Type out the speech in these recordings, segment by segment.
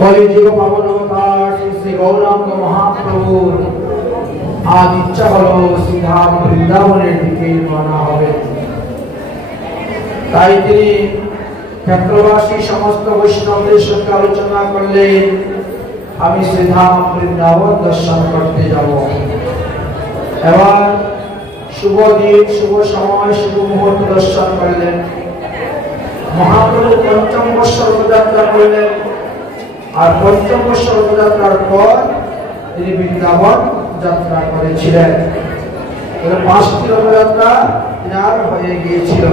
কলিযুগ পাবন অবতার শ্রী গৌরাঙ্গ মহাপ্রভুর আজ ইচ্ছা হলো শ্রীধাম বৃন্দাবনের দিকে রওনা হবে। তাই তিনি ক্ষেত্রবাসী সমস্ত বৈষ্ণবদের সঙ্গে আলোচনা করলেন, আমি শ্রীধাম বৃন্দাবন দর্শন করতে যাব। এবার শুভ দিন, শুভ সময়, শুভ মুহূর্ত দর্শন করলেন। মহাপ্রভু পঞ্চম বর্ষ রথযাত্রা করলেন, আর পঞ্চম বর্ষ রথযাত্রার পর তিনি বৃন্দাবন যাত্রা করেছিলেন। 5টি রথযাত্রা তার হয়ে গিয়েছিল।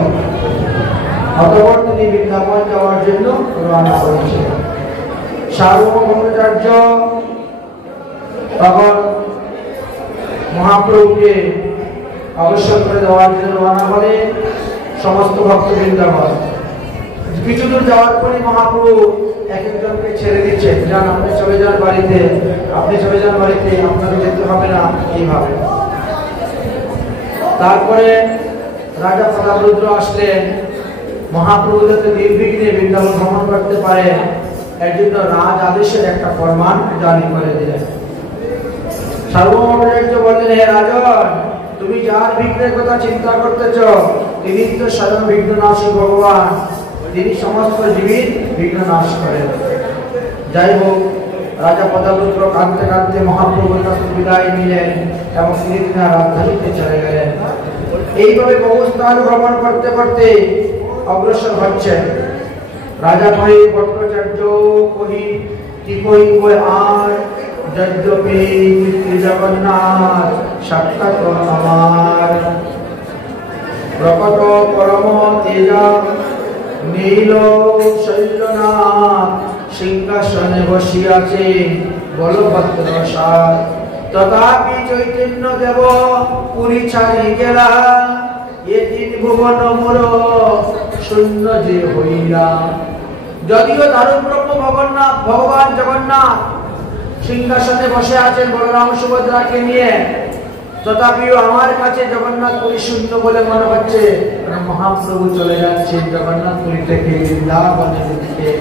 অতঃপর তিনি বৃন্দাবন যাওয়ার জন্য রওনা করেছিলেন। সার্বভৌম ভট্টাচার্য তখন মহাপ্রভুকে অবসর করে দেওয়ার জন্য রওনা হলেন। সমস্ত ভক্ত বৃন্দাবন কিছু দূর যাওয়ার পরে মহাপ্রভু এক একজনকে ছেড়ে দিচ্ছেন, যান আপনি চলে যান বাড়িতে, আপনি চলে যান বাড়িতে, আপনাকে যেতে হবে না। এইভাবে তারপরে রাজা প্রতাপরুদ্র আসলেন। মহাপ্রভু যাতে নির্বিঘ্নে বৃন্দাবন ভ্রমণ করতে পারে এর জন্য রাজ আদেশের একটা ফরমান জারি করে দিলেন। সার্বভৌম ভট্টাচার্য বললেন, হে রাজন, তুমি যার বিঘ্নের কথা চিন্তা করতেছ তিনি তো স্বয়ং বিঘ্ননাশী ভগবান, তিনি সমস্ত জীবের বিঘ্ন নাশ করেন। যাই হোক, রাজা প্রতাপরুদ্র কাঁদতে কাঁদতে মহাপ্রভুর কাছে বিদায় নিলেন এবং তিনি তার রাজধানীতে চলে গেলেন। এইভাবে বহু স্থান ভ্রমণ করতে করতে অগ্রসর হচ্ছেন। রাজা কহে, ভট্টাচার্য কহি কি কহিব আর, যদ্যপি জগন্নাথ সাক্ষাৎ আমার, প্রকট পরম তেজা নীল শৈলনাথ, সিংহাসনে বসিয়াছে বলভদ্র সার, তথাপি চৈতন্য দেব পুরী ছাড়ি গেলা, এ তিন ভুবন মোর শূন্য যে হইলা। যদিও দারুণ ব্রহ্ম ভগবান জগন্নাথ সিংহাসনে বসে আছেন বলরাম সুভদ্রাকে নিয়ে, তথাপিও আমার কাছে জগন্নাথপুরী শূন্য বলে মনে হচ্ছে। মহাপ্রভু চলে যাচ্ছেন জগন্নাথপুরী থেকে বৃন্দাবনের দিকে।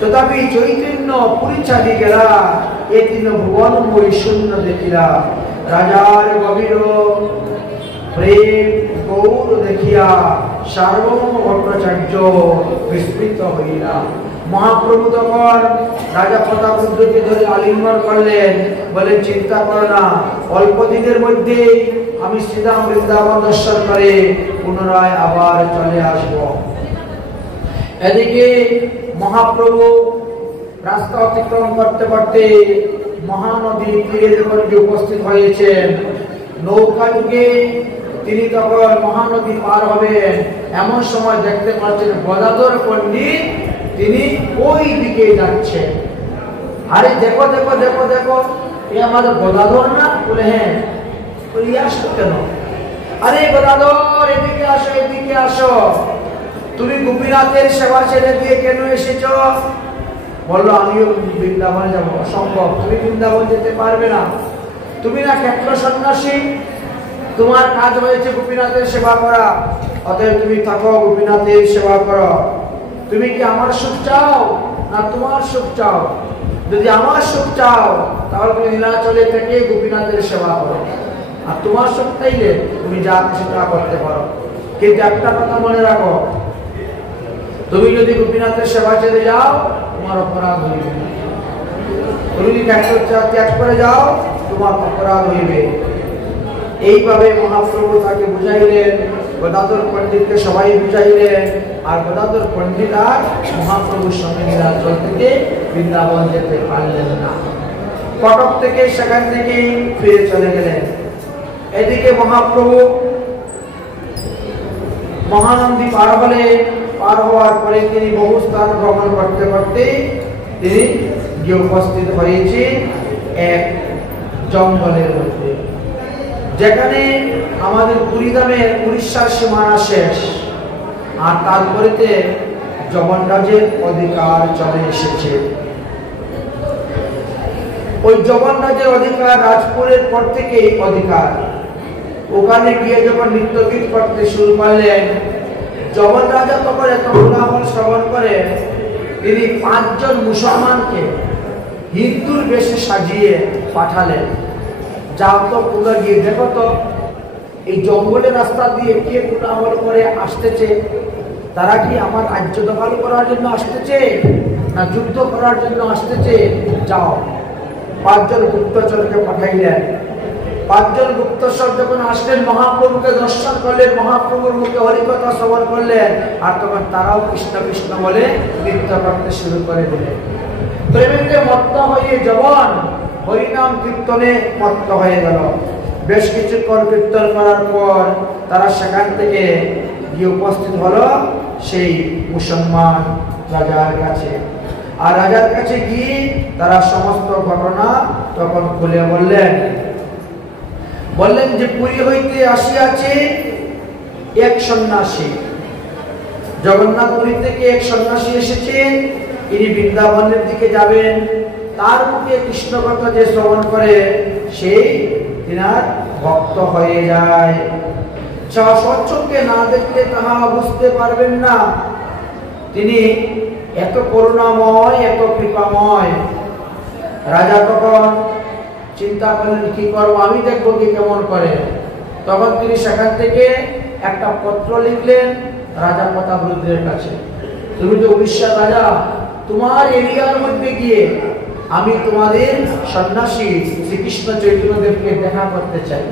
তথাপি চৈতন্য পুরী ছাড়ি গেলা, এ তিন ভুবন মই শূন্য দেখিলা। রাজার গভীর প্রেম গৌর দেখিয়া সার্বভৌম ভট্টাচার্য বিস্মৃত হইলা। মহাপ্রভু তখন রাজা প্রতাপরুদ্রকে ধরে আলিঙ্গন করলেন, বলে, চিন্তা করো না, অল্প দিনের মধ্যে আমি শ্রীধাম বৃন্দাবন দর্শন করে পুনরায় আবার চলে আসব। এদিকে মহাপ্রভু রাস্তা অতিক্রম করতে করতে মহানদীর তীরের মধ্যে উপস্থিত হয়েছেন। নৌকা যুগে তিনি তখন মহানদী পার হবেন, এমন সময় দেখতে পাচ্ছেন গদাধর পণ্ডিত তিনি ওই দিকে যাচ্ছেন। আরে দেখো দেখো দেখো দেখো, এ আমাদের গদাধর না? বলে, হ্যাঁ। বলি, আসতো কেন? আরে গদাধর, এদিকে আসো, এদিকে আসো, তুমি গোপীনাথের সেবা ছেড়ে দিয়ে কেন এসেছ? বললো, আমিও বৃন্দাবনে যাবো। অসম্ভব, তুমি বৃন্দাবন যেতে পারবে না, তুমি না ক্ষেত্র সন্ন্যাসী, তোমার কাজ হয়েছে গোপীনাথের সেবা করা, অতএব তুমি থাকো, গোপীনাথের সেবা করো। তুমি কি আমার সুখ চাও না তোমার সুখ চাও? যদি আমার সুখ চাও তাহলে তুমি নীলাচলে থেকে গোপীনাথের সেবা করো, আর তোমার সুখ চাইলে তুমি যা কিছু তা করতে পারো। কিন্তু একটা কথা মনে রাখো, তুমি যদি গোপীনাথের সেবা ছেড়ে যাও তোমার অপরাধ হইবে। তুমি যদি ত্যাগ করে যাও তোমার অপরাধ হইবে। এইভাবে মহাপ্রভু তাকে বুঝাইলেন, গদাধর পণ্ডিতকে সবাই বুঝাইলেন, আর গদাধর পণ্ডিত আর মহাপ্রভুর সঙ্গে নীলাচল থেকে বৃন্দাবন যেতে পারলেন না। কটক থেকে সেখান থেকেই ফিরে চলে গেলেন। এদিকে মহাপ্রভু মহানন্দী পার হওয়ার পরে তিনি বহু স্থান ভ্রমণ করতে করতে তিনি গিয়ে উপস্থিত হয়েছে এক জঙ্গলের মধ্যে, যেখানে আমাদের পুরীধামের উড়িষ্যার সীমানা শেষ, আর তারপরেতে যমনরাজের অধিকার চলে এসেছে। ওই যমনরাজের অধিকার রাজপুরের পর থেকেই অধিকার। ওখানে গিয়ে যখন নৃত্যগীত করতে শুরু করলেন, যমন রাজা তখন এত কোলাহল শ্রবণ করে তিনি 5 জন মুসলমানকে হিন্দুর বেশে সাজিয়ে পাঠালেন, যাও তো তোমরা গিয়ে দেখো তো এই জঙ্গলের রাস্তা দিয়ে কে কোন আমল করে আসতেছে, তারা কি আমার রাজ্য দখল করার জন্য আসতেছে না যুদ্ধ করার জন্য আসতেছে, যাও। 5 জন গুপ্তচরকে পাঠাইলেন। 5 জন গুপ্তচর যখন আসলেন, মহাপ্রভুকে দর্শন করলেন, মহাপ্রভুর মুখে হরিকথা শ্রবণ করলেন, আর তখন তারাও কৃষ্ণ কৃষ্ণ বলে নৃত্য করতে শুরু করে দিলেন। প্রেমেতে মত্ত হয়ে যবন হরিনাম কীর্তনে মত্ত হয়ে গেল। বেশ কিছুক্ষণ কীর্তন করার পর তারা সেখান থেকে গিয়ে উপস্থিত হলো সেই মুসলমান রাজার কাছে। আর রাজার কাছে গিয়ে তারা সমস্ত ঘটনা তখন খুলে বললেন যে পুরী হইতে আসিয়াছে এক সন্ন্যাসী, জগন্নাথপুরী থেকে এক সন্ন্যাসী এসেছেন, ইনি বৃন্দাবনের দিকে যাবেন। তার মুখে কৃষ্ণ কথা যে শ্রবণ করে সেই তিনার ভক্ত হয়ে যায়। স্বচক্ষে না দেখলে তাহা বুঝতে পারবেন না তিনি এত করুণাময়, এত কৃপাময়। রাজা তখন চিন্তা করলেন কি করবো, আমি দেখবো কি কেমন করে। তখন তিনি সেখান থেকে একটা পত্র লিখলেন রাজা প্রতাপরুদ্রের কাছে, তুমি তো উড়িষ্যার রাজা, তোমার এরিয়ার মধ্যে গিয়ে আমি তোমাদের সন্ন্যাসী শ্রীকৃষ্ণ চৈতন্যদেবকে দেখা করতে চাই।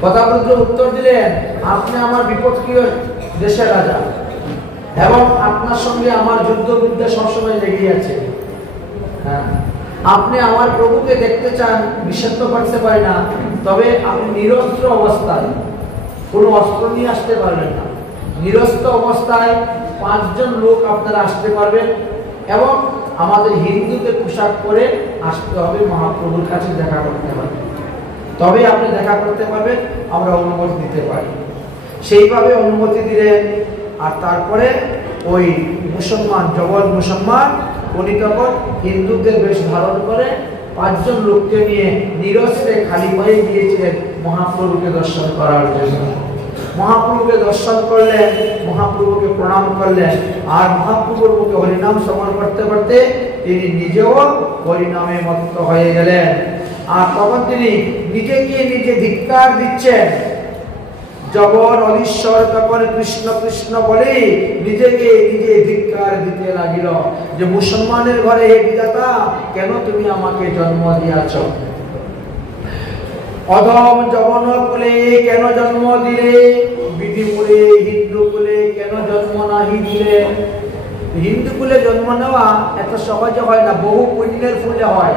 প্রতাপরুদ্র উত্তর দিলেন, আপনি আমার বিপক্ষীয় দেশের রাজা এবং আপনার সঙ্গে আমার যুদ্ধ বিদ্যা সবসময় লেগে আছে। আপনি আমার প্রভুকে দেখতে চান, নিষেধ করতে পারি না, তবে আপনি নিরস্ত্র অবস্থায়, কোনো অস্ত্র নিয়ে আসতে পারবেন না, নিরস্ত্র অবস্থায় 5 জন লোক আপনারা আসতে পারবেন এবং আমাদের হিন্দুদের পোশাক পরে আসতে হবে, মহাপ্রভুর কাছে দেখা করতে হবে, তবে আপনি দেখা করতে পারবেন, আমরা অনুমতি দিতে পারি। সেইভাবে অনুমতি দিলেন। আর তারপরে ওই মুসলমান, জবল মুসলমান, উনি তখন হিন্দুদের বেশ ধারণ করে 5 জন লোককে নিয়ে নিরস্ত্রে খালি পায়ে গিয়েছিলেন মহাপ্রভুকে দর্শন করার জন্য। মহাপ্রভুকে দর্শন করলেন, মহাপ্রভুকে প্রণাম করলেন, আর মহাপ্রভুর মুখে হরিনাম শ্রবণ করতে করতে তিনি নিজেও হরিনামে মত্ত হয়ে গেলেন। আর তখন তিনি নিজে গিয়ে নিজে ধিক্কার দিচ্ছেন। যখন অধীশ্বর তখন কৃষ্ণ কৃষ্ণ বলে নিজেকে নিজে ধিক্কার দিতে লাগিল যে মুসলমানের ঘরে হে বিধাতা, কেন তুমি আমাকে জন্ম দিয়াছ? অধম যবন কুলে কেন জন্ম দিলে? বিধি কুলে হিন্দু কুলে কেন জন্ম নাহি দিলে? হিন্দু কুলে জন্ম নেওয়া এত সহজে হয় না, বহু পুণ্যের ফুলে হয়।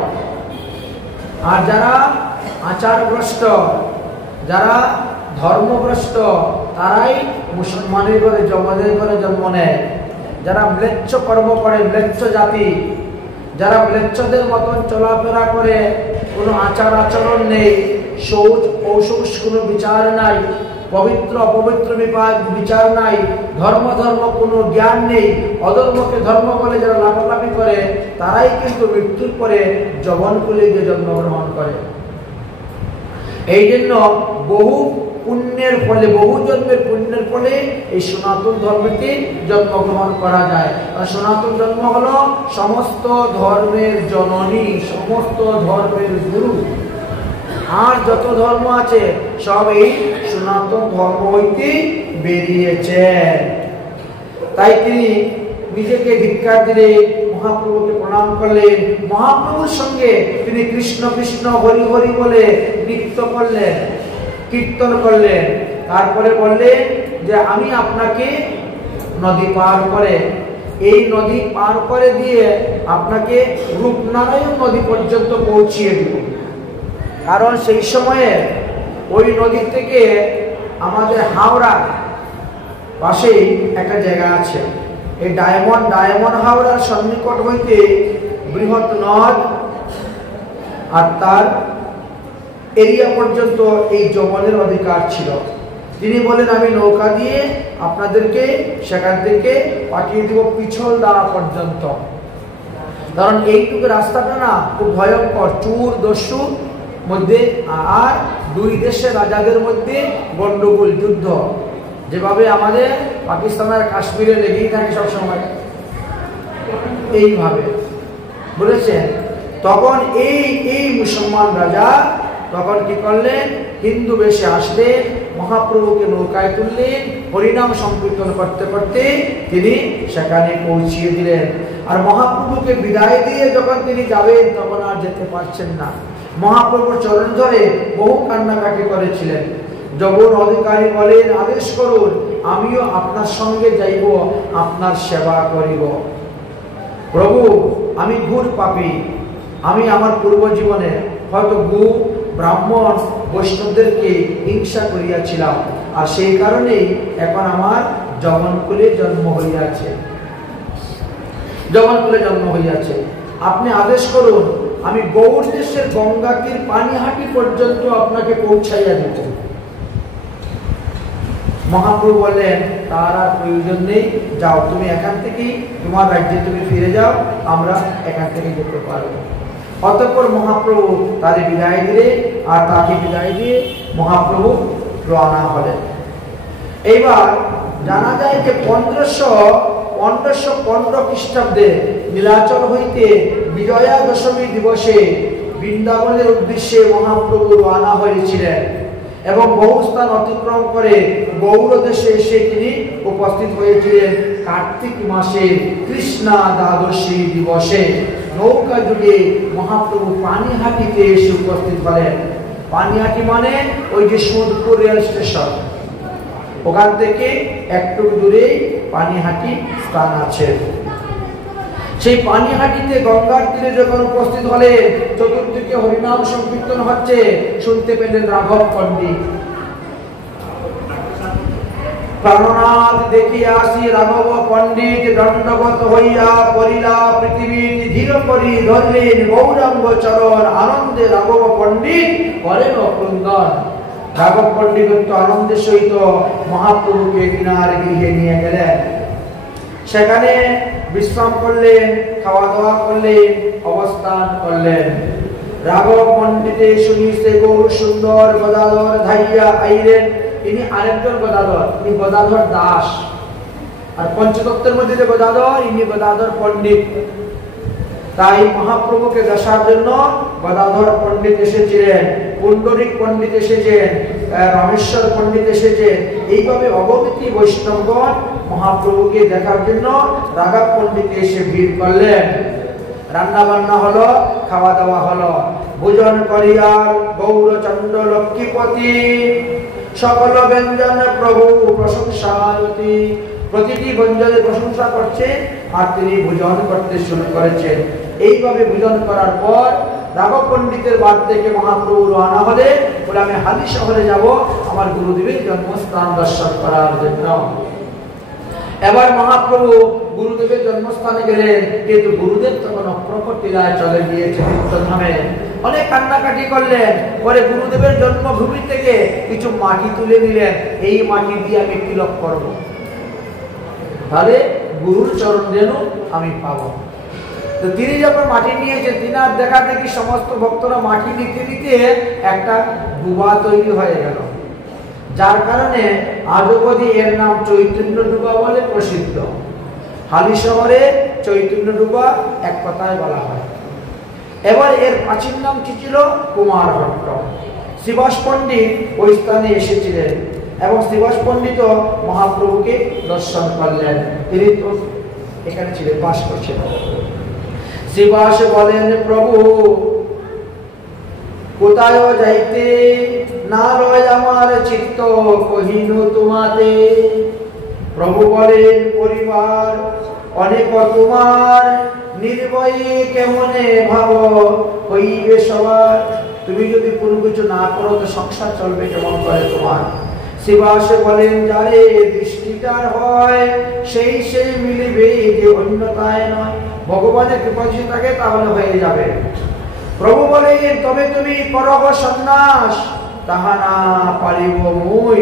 আর যারা আচারগ্রস্ত, যারা ধর্মগ্রস্ত, তারাই মুসলমানের ঘরে, জগতের ঘরে জন্ম নেয়। যারা ম্লেচ্ছ কর্ম করে, ম্লেচ্ছ জাতি, যারা ম্লেচ্ছদের মতন চলাফেরা করে, কোনো আচার আচরণ নেই, শৌচ অশৌচ কোনো বিচার নাই, পবিত্র অপবিত্র বিচার নাই, ধর্ম কোনো জ্ঞান নেই, অধর্মকে ধর্ম বলে যারা লাফালাফি করে, তারাই কিন্তু মৃত্যুর পরে যবনকুলে গিয়ে জন্মগ্রহণ করে। এই জন্য বহু পুণ্যের ফলে, বহু জন্মের পুণ্যের ফলে এই সনাতন ধর্মকে জন্মগ্রহণ করা যায়। আর সনাতন জন্ম হলো সমস্ত ধর্মের জননী, সমস্ত ধর্মের গুরু। আর যত ধর্ম আছে সব এই সনাতন ধর্ম হইতে বেরিয়েছে। তাই তিনি নিজেকে ধিক্কার দিলে, মহাপ্রভুকে প্রণাম করলেন, মহাপ্রভুর সঙ্গে তিনি কৃষ্ণ কৃষ্ণ হরি হরি বলে নৃত্য করলেন, কীর্তন করলেন। তারপরে বললেন যে আমি আপনাকে নদী পার করে, এই নদী পার করে দিয়ে আপনাকে রূপনারায়ণ নদী পর্যন্ত পৌঁছিয়ে দেব। কারণ সেই সময়ে ওই নদী থেকে আমাদের হাওড়া পাশেই একটা জায়গা আছে, এই ডায়মন্ড হাওড়ার সন্নিকট হইতে বৃহৎ নদ, আর তার এরিয়া পর্যন্ত এই যমনের অধিকার ছিল। তিনি বলেন আমি নৌকা দিয়ে আপনাদেরকে সেখান থেকে পাঠিয়ে দিব পিছল দ্বারা পর্যন্ত। কারণ এইটুকু রাস্তাটা না খুব ভয়ঙ্কর, চুর দস্যুর মধ্যে আর 2 দেশের রাজাদের মধ্যে গন্ডগোল, যুদ্ধ, যেভাবে আমাদের পাকিস্তানের কাশ্মীরে লেগেই থাকে সবসময়। এইভাবে বলেছেন। তখন এই মুসলমান রাজা তখন কি করলেন, হিন্দু বেশে আসলেন, মহাপ্রভুকে নৌকায় তুললেন, হরিনাম সংকীর্তন করতে করতে তিনি সেখানে পৌঁছিয়ে দিলেন। আর মহাপ্রভুকে বিদায় দিয়ে যখন তিনি যাবেন তখন আর যেতে পারছেন না। মহাপ্রভুর চরণ ধরে বহু কান্নাকাটি করেছিলেন। যখন অধিকারী বলেন, আদেশ করুন, আমিও আপনার সঙ্গে যাইব, আপনার সেবা করিব। প্রভু, আমি ঘোর পাপী, আমি আমার পূর্ব জীবনে হয়তো গু ব্রাহ্মণ বৈষ্ণবদেরকে হিংসা করিয়াছিলাম, আর সেই কারণেই এখন আমার জগন্কুলে জন্ম হইয়াছে। আপনি আদেশ করুন, আমি গৌড় দেশের গঙ্গাতীর পানিহাটি পর্যন্ত আপনাকে পৌঁছাইয়া দিব। মহাপ্রভু বললেন, তার আর প্রয়োজন নেই, যাও তুমি এখান থেকেই তোমার রাজ্যে তুমি ফিরে যাও, আমরা এখান থেকে যেতে পারবো। অতঃপর মহাপ্রভু তাদের বিদায় দিলে, আর তাকে বিদায় দিয়ে মহাপ্রভু রওনা হলেন। এইবার জানা যায় যে 1515 খ্রিস্টাব্দে নীলাচল হইতে বিজয়া দশমী দিবসে বৃন্দাবনের উদ্দেশ্যে মহাপ্রভু রওনা হয়েছিলেন এবং বহু স্থান অতিক্রম করে গৌড় দেশে এসে তিনি উপস্থিত হয়েছিলেন কার্তিক মাসের কৃষ্ণা দ্বাদশী দিবসে। নৌকা যুগে মহাপ্রভু পানিহাটিতে এসে উপস্থিত হলেন। পানিহাটি মানে ওই যে সোদপুর রেল স্টেশন, ওখান থেকে একটু দূরে পানিহাটি স্থান আছে। সেই পানিহাটিতে গঙ্গার তীরে যখন উপস্থিত হলেন, চতুর্দিকে হরিনাম সংকীর্তন হচ্ছে, শুনতে পেলেন রাঘব পণ্ডিত। প্রাণনাথ দেখিয়া আসি রাঘব পণ্ডিত দণ্ডবত হইয়া পরিলা পৃথিবীর ধীর করি ধরলেন গৌরাঙ্গ চরণ, আনন্দে রাঘব পণ্ডিত করেন ক্রন্দন। রাঘব পণ্ডিত আনন্দের সহিত মহাপ্রভুকে কিনার গৃহে নিয়ে গেলেন। সেখানে বিশ্রাম করলেন, খাওয়া দাওয়া করলেন, অবস্থান করলেন। রাঘব পণ্ডিতে শুনিছে গৌর সুন্দর গদাধর ধাইয়া আইলেন। ইনি আরেকজন গদাধর, ইনি গদাধর দাস। আর পঞ্চতত্ত্বের মধ্যে যে গদাধর, ইনি গদাধর পণ্ডিত। তাই মহাপ্রভুকে দেখার জন্য গদাধর পণ্ডিত এসেছিলেন, পুণ্ডরিক পণ্ডিত এসেছেন, রামেশ্বর পণ্ডিত এসেছেন। এইভাবে অগণিত বৈষ্ণবগণ মহাপ্রভুকে দেখার জন্য রাঘব পণ্ডিত এসে ভিড় করলেন। রান্না বান্না হলো, খাওয়া দাওয়া হলো। ভোজন করিয়ার গৌরচন্দ্র লক্ষ্মীপতি সকল ব্যঞ্জন প্রভু প্রশংসায়তি। প্রতিটি ব্যঞ্জনের প্রশংসা করছে আর তিনি ভোজন করতে শুরু করেছেন। এইভাবে ভোজন করার পর রাঘব পণ্ডিতের বাদ থেকে মহাপ্রভু রওনা হলে বলে, আমি হালি শহরে যাব আমার গুরুদেবের জন্মস্থান দর্শন করার জন্য। এবার মহাপ্রভু গুরুদেবের জন্মস্থানে গেলেন, কিন্তু গুরুদেব তখন অপ্রকট লীলায় চলে গিয়েছে তীর্থধামে। অনেক কান্নাকাটি করলেন, পরে গুরুদেবের জন্মভূমি থেকে কিছু মাটি তুলে নিলেন, এই মাটি দিয়ে আমি তিলক করব, তাহলে গুরুর চরণ যেন আমি পাবো। তো তিনি যখন মাটি নিয়েছেন, তিনার দেখা দেখি সমস্ত ভক্তরা মাটি নিতে নিতে একটা ডুবা তৈরি হয়ে গেল, যার কারণে আজও অবধি এর নাম চৈতন্য ডুবা বলে প্রসিদ্ধ। হালি শহরে চৈতন্য ডুবা এক কথায় বলা হয়। এবার এর প্রাচীন নাম কি ছিল? কুমার ভট্ট। শ্রীবাস পণ্ডিত ওই স্থানে এসেছিলেন এবং শ্রীবাস পণ্ডিত মহাপ্রভুকে দর্শন করলেন। তিনি তো এখানে ছিলেন, বাস করছিলেন। শ্রীবাস বলেন, প্রভু কোথায় যাইতে না লয় আমার চিত্ত কহিনু তোমাতে। প্রভু বলেন, পরিবার অনেক তোমার নির্ভয়ে কেমনে ভাব হইবে সবার। তুমি যদি কোনো কিছু না করো তো সংসার চলবে কেমন করে তোমার। শ্রীবাস বলেন, যারে দৃষ্টিটার হয় সেই মিলিবে, যে অন্যতায় নয়। ভগবানের কৃপা যদি থাকে তাহলে হয়ে যাবে। প্রভু বলেন, তবে তুমি করব সন্ন্যাস, তাহা না পারিব মুই,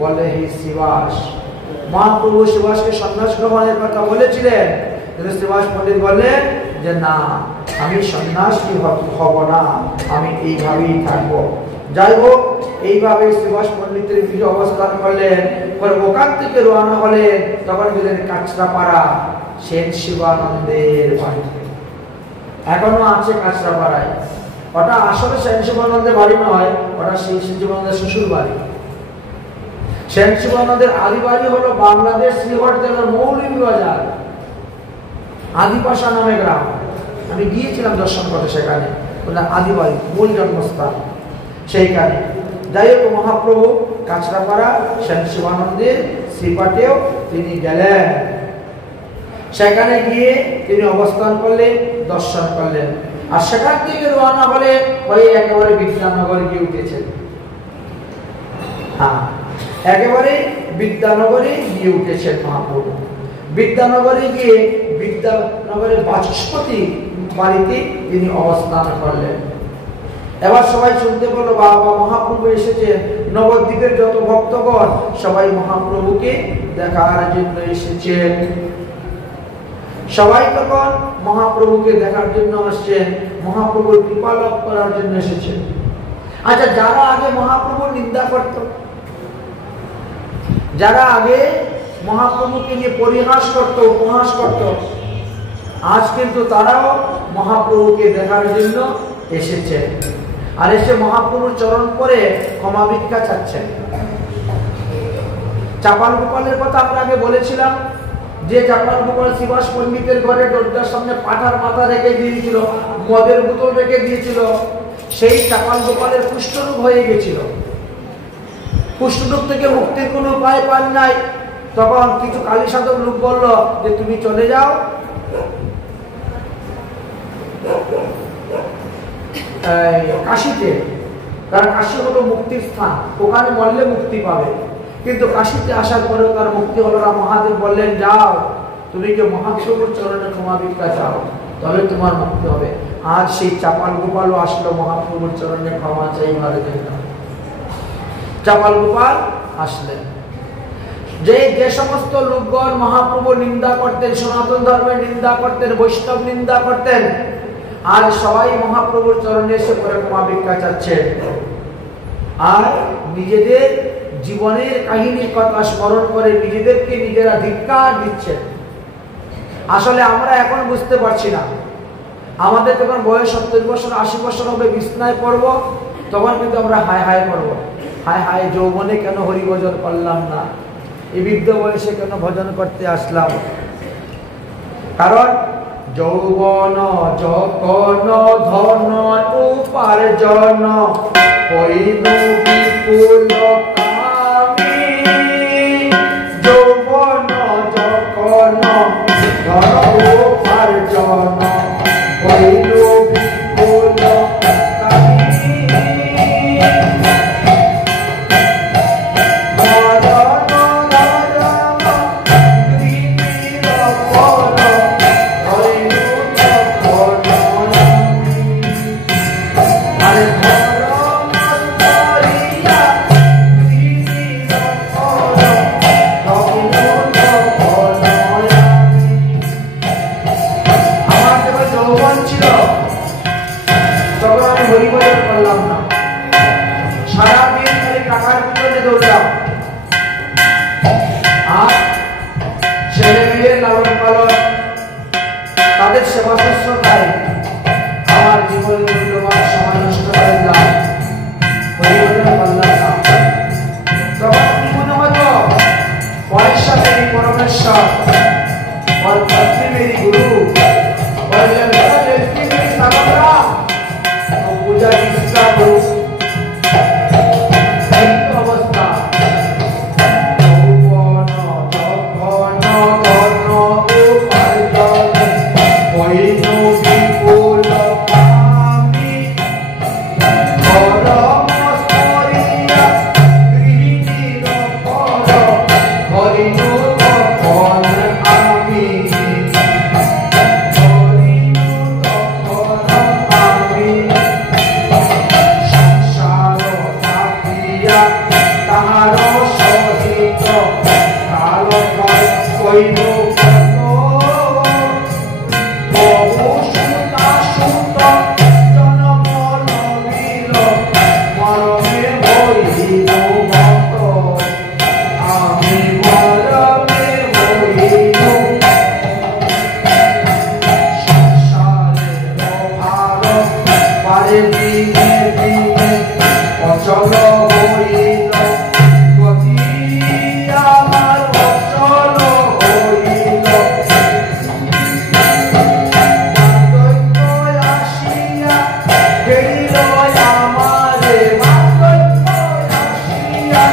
বলে হি শ্রীবাস। মহাপ্রভু শ্রীবাসকে সন্ন্যাস গ্রহণের কথা বলেছিলেন, কিন্তু শ্রীবাস পণ্ডিত বললেন যে না, আমি সন্ন্যাসী হব না, আমি এইভাবেই থাকবো। যাই হোক, এইভাবে শ্রীবাস পণ্ডিতের গৃহে অবস্থান করলেন। পরে ওখান থেকে রওনা হলেন, তখন গেলেন কাছড়াপাড়া। সেন শিবানন্দের বাড়ি, এখনো আছে কাঁচরাপাড়ায়। ওটা আসলে সেন শিবানন্দের বাড়ি নয়, ওটা সেন শিবানন্দের শ্বশুর বাড়ি। সেন শিবানন্দের আদি বাড়ি হলো বাংলাদেশ শ্রীহট জেলার মৌলভীবাজার আদিপাশা নামে গ্রাম। আমি গিয়েছিলাম দর্শন করতে, সেখানে আদি বাড়ি, মূল জন্মস্থান সেইখানে। যাই হোক, মহাপ্রভু কাঁচরাপাড়া সেন শিবানন্দের শ্রীপাঠেও তিনি গেলেন, সেখানে গিয়ে তিনি অবস্থান করলেন, দর্শন করলেন। আর সেখান থেকে রওনা হলে ওই একেবারে বিদ্যানগরে গিয়ে উঠেছেন। হ্যাঁ, একেবারে বিদ্যানগরে গিয়ে উঠেছেন মহাপ্রভু। বিদ্যানগরে গিয়ে বিদ্যানগরের বাচস্পতি বাড়িতে তিনি অবস্থান করলেন। এবার সবাই শুনতে বলল, বাবা মহাপ্রভু এসেছেন। নবদ্বীপের যত ভক্তগণ সবাই মহাপ্রভুকে দেখার জন্য এসেছেন। সবাই তখন মহাপ্রভুকে দেখার জন্য আসছেন, মহাপ্রভুর কৃপা লাভ করার জন্য এসেছেন। আচ্ছা, যারা আগে মহাপ্রভুর নিন্দা করত, যারা আগে মহাপ্রভুকে নিয়ে পরিহাস করত, উপহাস করত, আজ কিন্তু তারাও মহাপ্রভুকে দেখার জন্য এসেছে। আর এসে মহাপ্রভুর চরণ করে ক্ষমা ভিক্ষা চাচ্ছেন। চাপাল গোপালের কথা আমরা আগে বলেছিলাম, যে চাপাল গোপাল শিবাস পণ্ডিতের ঘরে দরজার সামনে পাঠার মাথা রেখে দিয়েছিল, মদের বোতল রেখে দিয়েছিল, সেই চাপাল গোপালের কুষ্ঠরোগ হয়ে গেছিল। কুষ্ঠরোগ থেকে মুক্তির কোনো উপায় পান নাই। তখন কিছু কালী সাধক লোক বলল যে তুমি চলে যাও কাশীতে, কারণ কাশী হলো মুক্তির স্থান, ওখানে মরলে মুক্তি পাবে। কিন্তু কাশীতে আসার পরেও তার মুক্তি হলো না। মহাদেব বললেন, যাও তুমি কি মহাপ্রভুর চরণে ক্ষমা ভিক্ষা চাও, তবে তোমার মুক্তি হবে। আজ সেই চাপাল গোপালও আসলো মহাপ্রভুর চরণে ক্ষমা চাইবার জন্য। চাপাল গোপাল আসলেন। যে সমস্ত লোকগণ মহাপ্রভু নিন্দা করতেন, সনাতন ধর্মের নিন্দা করতেন, বৈষ্ণব নিন্দা করতেন, আর সবাই মহাপ্রভুর চরণে এসে পরে ক্ষমা ভিক্ষা চাচ্ছেন। আর নিজেদের জীবনের কাহিনীর কথা স্মরণ করে নিজেদেরকে নিজেরা ধিক্কার দিচ্ছেন। আসলে আমরা এখন বুঝতে পারছি না, আমাদের যখন বয়স 70 বছর 80 বছর হবে, বিছনায় পড়ব, তখন কিন্তু আমরা হায় হায় করবো, হায় হায় যৌবনে কেন হরি ভজন করলাম না, এই বৃদ্ধ বয়সে কেন ভজন করতে আসলাম। কারণ যৌবন যখন ধন উপার্জন হইনু বিপুল কামি, যৌবন যখন ধন উপার্জন হইনু বিপুল চলো হইল গতি আমার চলো হইল আসিয়া গেল আমারে আসিয়া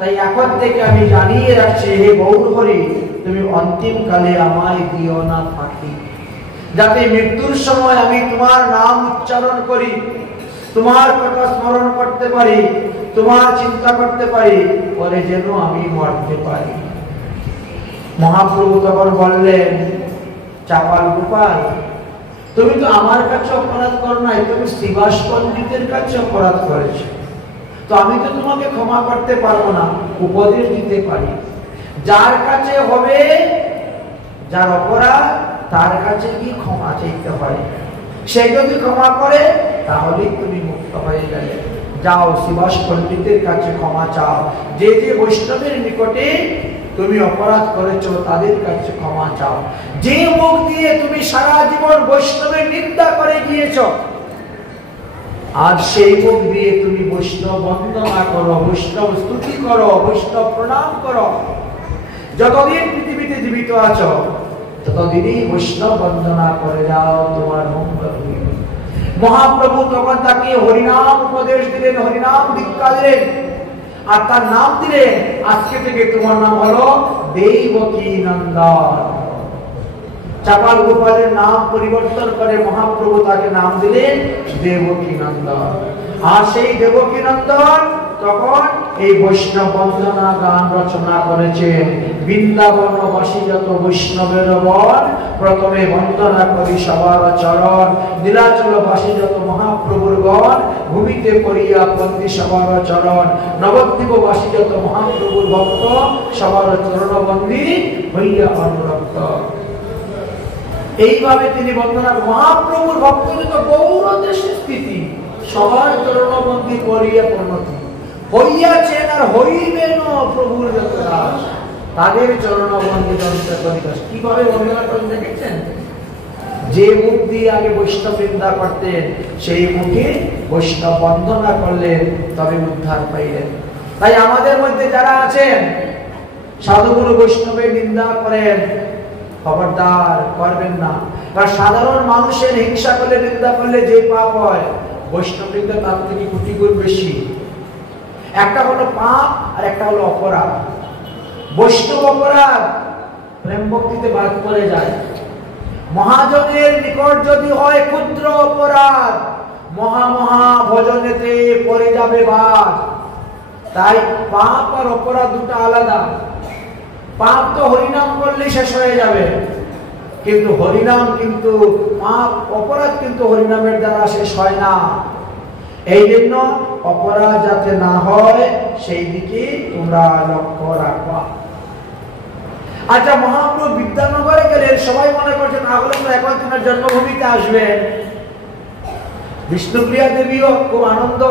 তাই এখন থেকে আমি জানিয়ে রাখছি, হে গৌর হরি, তুমি অন্তিম কালে আমায় দিও না ফাঁকি, যাতে মৃত্যুর সময় আমি তোমার নাম উচ্চারণ করি, তোমার কথা স্মরণ করতে পারি, তোমার চিন্তা করতে পারি, পরে যেন আমি মরতে পারি। মহাপ্রভু তখন বললেন, চাপাল গোপাল, তুমি তো আমার কাছে অপরাধ করো নাই, তুমি শ্রীবাস পণ্ডিতের কাছে অপরাধ করেছো, তো আমি তো তোমাকে ক্ষমা করতে পারবো না, উপদেশ দিতে পারি। যার কাছে হবে, যার অপরাধ, তার কাছে কি ক্ষমা চাইতে হয়, সে যদি ক্ষমা করে তাহলেই তুমি মুক্ত হয়ে যাবে। যাও শ্রীবাস পণ্ডিতের কাছে ক্ষমা চাও, যে যে বৈষ্ণবের নিকটে তুমি অপরাধ করেছো তাদের কাছে ক্ষমা চাও। যে মুখ দিয়ে তুমি সারা জীবন বৈষ্ণবের নিন্দা করে গিয়েছো, আর সেই মুখ দিয়ে তুমি বৈষ্ণব বন্দনা করো, বৈষ্ণব স্তুতি করো, বৈষ্ণব প্রণাম করো, যতদিন পৃথিবীতে জীবিত আছো ততদিনই বৈষ্ণব বন্দনা করে যাও, তোমার মঙ্গল হইবে। মহাপ্রভু তখন তাকে হরিনাম উপদেশ দিলেন, হরিনাম দীক্ষা দিলেন, আর তার নাম দিলেন আজকে থেকে তোমার নাম হলো দেবকী নন্দন। চাপাল গোপালের নাম পরিবর্তন করে মহাপ্রভু তাকে নাম দিলেন দেবকী নন্দন। আর সেই দেবকী নন্দন তখন এই বৈষ্ণব বন্দনা গান রচনা করেছেন। বৃন্দাবনবাসী যত বৈষ্ণবের বন, প্রথমে বন্দনা করি সবার চরণ। নীলাচলবাসী যত মহাপ্রভুর গণ, ভূমিতে পড়িয়া পন্থী সবার চরণ। নবদ্বীপবাসী যত মহাপ্রভুর ভক্ত, সবার চরণবন্দী হইয়া অনুরক্ত। এইভাবে তিনি বন্দনা, মহাপ্রভুর ভক্ত যত গৌর দেশে স্থিতি, সবার চরণবন্দী করিয়া পরিণতি হইয়াছেন আর হইবেন প্রভুর যত দাস, তাদের চরণবন্দী যন্ত্র করিদাস। কিভাবে বন্দনা করেন দেখেছেন? যে মুখ দিয়ে আগে বৈষ্ণব নিন্দা করতেন, সেই মুখে বৈষ্ণব বন্দনা করলেন, তবে উদ্ধার পাইলেন। তাই আমাদের মধ্যে যারা আছেন সাধুগুরু বৈষ্ণবের নিন্দা করেন, খবরদার করবেন না। কারণ সাধারণ মানুষের হিংসা করলে, নিন্দা করলে যে পাপ হয়, বৈষ্ণব নিন্দা তার থেকে কোটি গুণ বেশি। একটা হলো পাপ আর একটা হলো অপরাধ। বৈষ্ণব অপরাধ প্রেম ভক্তিতে বাদ পড়ে যায়। মহাজনের নিকট যদি হয় ক্ষুদ্র অপরাধ, মহা মহা ভজনেতে পড়ে যাবে বাদ। তাই পাপ আর অপরাধ দুটো আলাদা। পাপ তো হরিনাম করলে শেষ হয়ে যাবে, কিন্তু হরিনাম কিন্তু পাপ, অপরাধ কিন্তু হরিনামের দ্বারা শেষ হয় না। এই জন্য অপরাধ যাতে না হয় সেই দিকে তোমরা লক্ষ্য রাখবা। আচ্ছা, মহাপ্রভু বিদ্যানগরে গেলেন, সবাই মনে করছেন তাহলে তো এখন তোমার জন্মভূমিতে আসবেন। বিষ্ণুপ্রিয়া দেবীও খুব আনন্দ,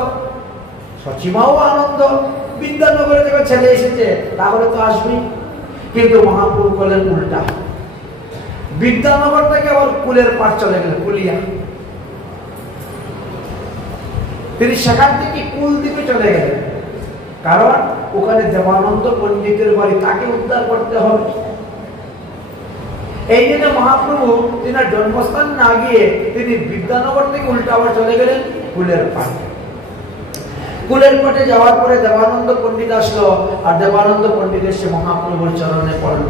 সচিমাও আনন্দ, বিদ্যানগরে যখন ছেলে এসেছে তাহলে তো আসবি। কিন্তু মহাপ্রভু করলেন উল্টা, বিদ্যানগর থেকে আবার কুলের পাঠ চলে গেলেন, কুলিয়া। তিনি সেখান থেকে কুলদ্বীপে চলে গেলেন, কারণ ওখানে দেবানন্দ পণ্ডিতের বাড়ি, তাকে উদ্ধার করতে হবে। এই জন্য মহাপ্রভু তিনার জন্মস্থান না গিয়ে তিনি বিদ্যানগর থেকে উল্টা আবার চলে গেলেন কুলের পাঠে। কুলের পাঠে যাওয়ার পরে দেবানন্দ পণ্ডিত আসলো, আর দেবানন্দ পণ্ডিত এসে মহাপ্রভুর চরণে পড়ল।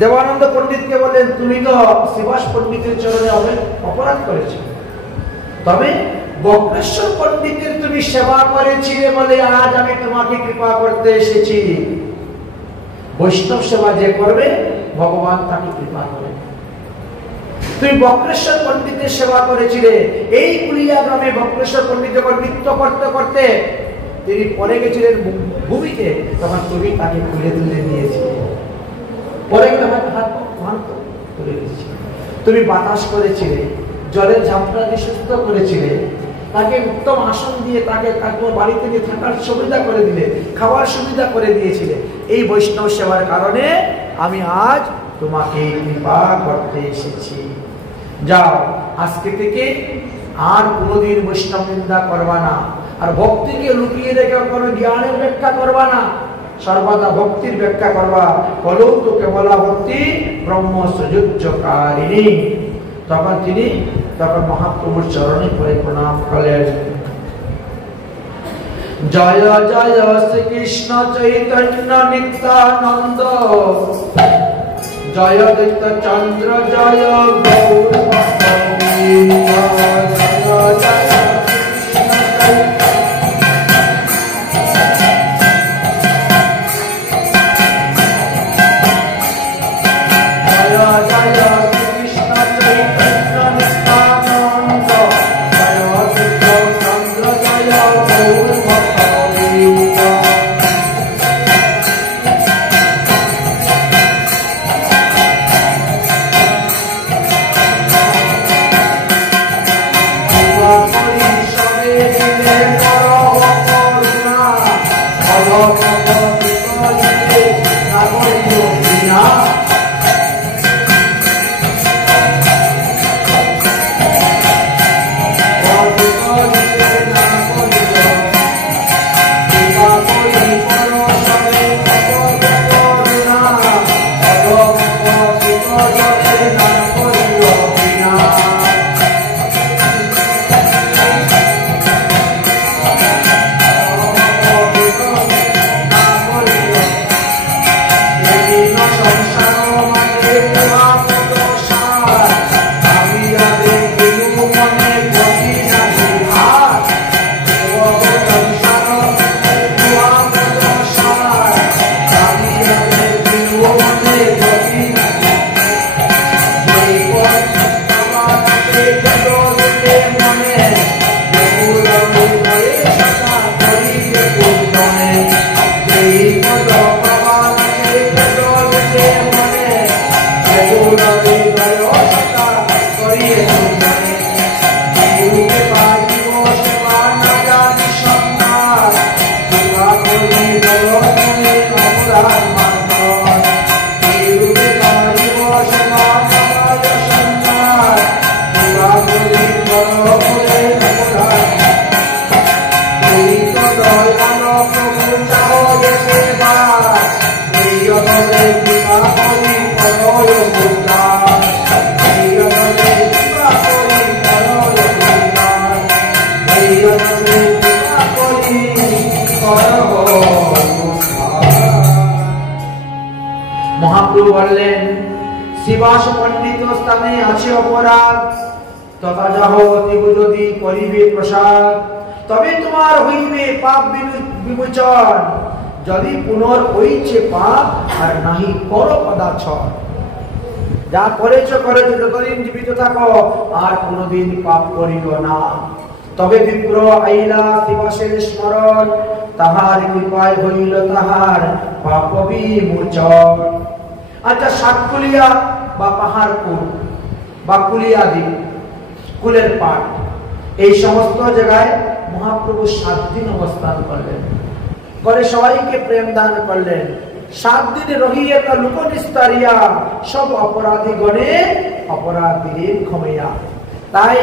দেবানন্দ পণ্ডিতকে বললেন, তুমি তো শ্রীবাস পণ্ডিতের চরণে অপরাধ করেছো, তবে বক্রেশ্বর পণ্ডিতের তুমি সেবা করেছিলে বলে আজ আমি তোমাকে কৃপা করতে এসেছি। বৈষ্ণব সেবা যে করবে ভগবান তাকে কৃপা করে। তুমি বক্রেশ্বর পণ্ডিতের সেবা করেছিলে। এই কুলিয়া গ্রামে বক্রেশ্বর পণ্ডিত যখন নৃত্য করতে করতে তিনি পড়ে গেছিলেন ভূমিতে, তখন তুমি তাকে খুলে তুলে নিয়েছিলে। পরে গেলে হাত তুলে দিয়েছিলে। তুমি বাতাস করেছিলে, জলের ঝাপটা দিয়ে সুস্থ করেছিলে, তাকে উত্তম আসন দিয়ে তাকে বাড়ি থেকে থাকার সুবিধা করে দিলে, খাওয়ার সুবিধা করে দিয়েছিলে। এই বৈষ্ণব সেবার কারণে আমি আজ তোমাকে কৃপা করতে এসেছি। যাও, আজকে থেকে আর কোনোদিন বৈষ্ণব নিন্দা করবা না, আর ভক্তিকে লুকিয়ে রেখে কোনো জ্ঞানের ব্যাখ্যা করবা না, সর্বদা ভক্তির ব্যাখ্যা করবা। বলো তো কেবলা ভক্তি ব্রহ্ম সযুজ্যকারিণী। তখন মহাপ্রভুর চরণে পড়ে প্রণাম করলেন। জয় জয় শ্রীকৃষ্ণ চৈতন্য নিত্যানন্দ, জয় দৈত্য চন্দ্র জয় গৌর বললেন, শিবাস পণ্ডিত স্থানে আছে অপরাধ, তথা যাহ অতীব যদি করিবে প্রসাদ, তবে তোমার হইবে পাপ বিমোচন, যদি পুনর হইছে পাপ আর নাহি করো কদাচর। যা করেছো যতদিন জীবিত থাকো আর কোনদিন পাপ করিও না। তবে বিপ্র আইলা শিবাসের স্মরণ, তাহার কৃপায় হইল তাহার পাপ বিমোচন। আচ্ছা, সাতকুলিয়া বা পাহাড়পুর বা কুলিয়াদি, কুলের পাট, এই সমস্ত জায়গায় মহাপ্রভু 7 দিন অবস্থান করলেন, করে সবাইকে প্রেম দান করলেন। 7 দিনে রহিয়া তা লোক নিস্তারিয়া, সব অপরাধী গণে অপরাধীর ক্ষমাইয়া। তাই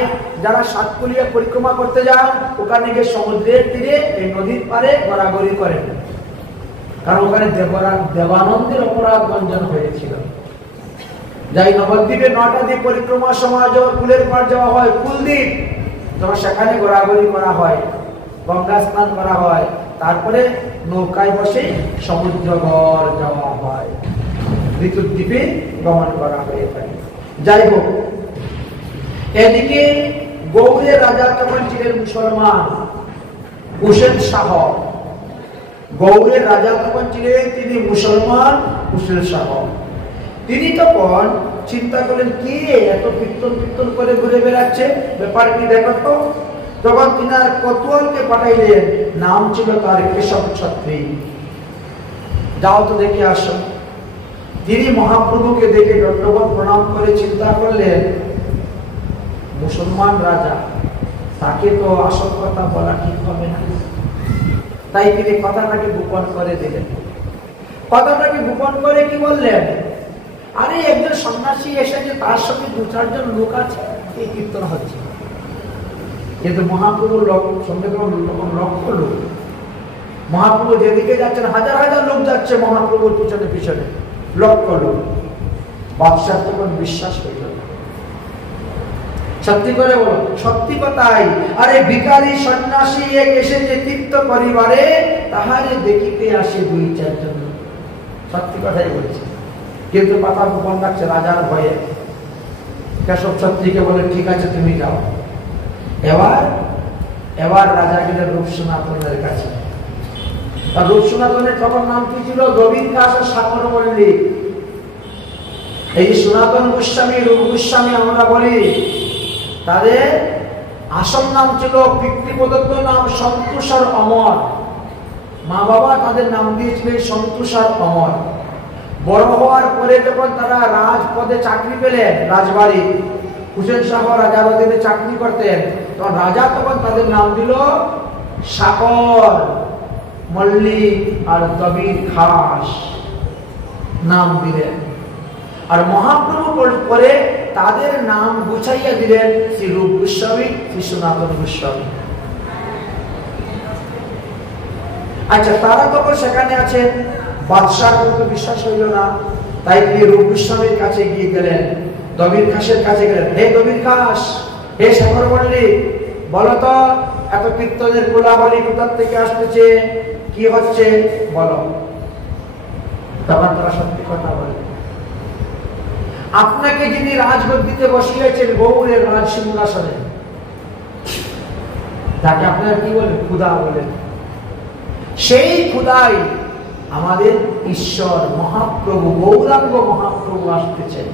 যারা সাতকুলিয়া পরিক্রমা করতে যান, ওখানে গিয়ে সমুদ্রের তীরে এই নদীর পারে গড়াগড়ি করেন, কারণ ওখানে দেবানন্দের অপরাধ গঞ্জন হয়েছিল। যাই নবদ্বীপে 9টা দ্বীপ পরিক্রমার সময় যখন কুলের পার যাওয়া হয়, কুলদ্বীপ, তখন সেখানে ঘোরাঘুরি করা হয়, গঙ্গা স্নান করা হয়, তারপরে নৌকায় বসে সমুদ্রগড় যাওয়া হয়, ঋতুদ্বীপে গমন করা হয়ে থাকে। যাই হোক, এদিকে গৌড়ের রাজা তখন ছিলেন মুসলমান, হুসেন শাহ। গৌড়ের রাজা তখন ছিলেন তিনি মুসলমান, হুসেন শাহ। তিনি তখন চিন্তা করলেন, কে এত কীর্তন করে ঘুরে বেড়াচ্ছে, ব্যাপার কি দেখো তো। তখন তিনি কতুয়ালকে পাঠাইলেন, নাম ছিল তার কেশব ছত্রী, যাও তো দেখে আসো। তিনি মহাপ্রভুকে দেখে দণ্ডবত প্রণাম করে চিন্তা করলেন, মুসলমান রাজা, তাকে তো আসল কথা বলা ঠিক হবে না। তাই তিনি কথাটাকে গোপন করে দিলেন। কথাটাকে গোপন করে কি বললেন, আরে একজন সন্ন্যাসী এসেছে, তার সঙ্গে 2-4 জন লোক আছে, এই কীর্তন হচ্ছে। কিন্তু মহাপ্রভুর সঙ্গে তখন লক্ষ লোক, মহাপ্রভু যেদিকে যাচ্ছেন হাজার হাজার লোক যাচ্ছে মহাপ্রভুর পিছনে পিছনে, লক্ষ লোক। বাদশাহ তখন বিশ্বাস হইল, সত্যি করে বলো, সত্যি কথাই। আরে ভিখারি সন্ন্যাসী এক এসেছে তীর্থ পরিবারে, তাহারে দেখিতে আসে 2-4 জন, সত্যি কথাই বলছে। কিন্তু কথা গোপন রাখছে রাজার ভয়ে। কেশব ছত্রীকে বলে, ঠিক আছে তুমি যাও। এবার রাজা গেলেন রূপ সনাতনের কাছে। আর রূপ সনাতনের তখন নাম কি ছিল, গোবিন্দ দাস ও সাগর মল্লিক। এই সনাতন গোস্বামী, রূপ গোস্বামী আমরা বলি, তাদের আসল নাম ছিল, পিতৃপ্রদত্ত নাম সন্তোষার অমর। মা বাবা তাদের নাম দিয়েছিলেন সন্তোষার অমর। বড় হওয়ার পরে যখন তারা রাজপদে চাকরি পেলেন, রাজবাড়ি, হুসেন শাহ রাজার অধীনে চাকরি করতেন, তখন রাজা তখন তাদের নাম দিল সাগর মল্লিক আর দবির খাস নাম দিলেন। আর মহাপ্রভু পরে তাদের নাম গুছাইয়া দিলেন শ্রী রূপ গোস্বামী, শ্রী সনাতন গোস্বামী। আচ্ছা, তারা তখন সেখানে আছেন, বাদশার কিন্তু বিশ্বাস হইল না, তাই তিনি রূপ গোস্বামীর কাছে গিয়ে গেলেন, দবির খাসের কাছে গেলেন। হে দবির খাস, হে সাগর মল্লিক, বলো তো এত কীর্তনের কোলাহলী কোথার থেকে আসতেছে, কি হচ্ছে বলো। তখন তারা সত্যি কথা বলে, আপনাকে যিনি রাজগদ্দিতে বসিয়েছেন গৌড়ের রাজ সিংহাসনে, তাকে আপনারা কি বলেন, খুদা বলেন। সেই খুদাই আমাদের ঈশ্বর মহাপ্রভু, গৌরাঙ্গ মহাপ্রভু আসতেছেন।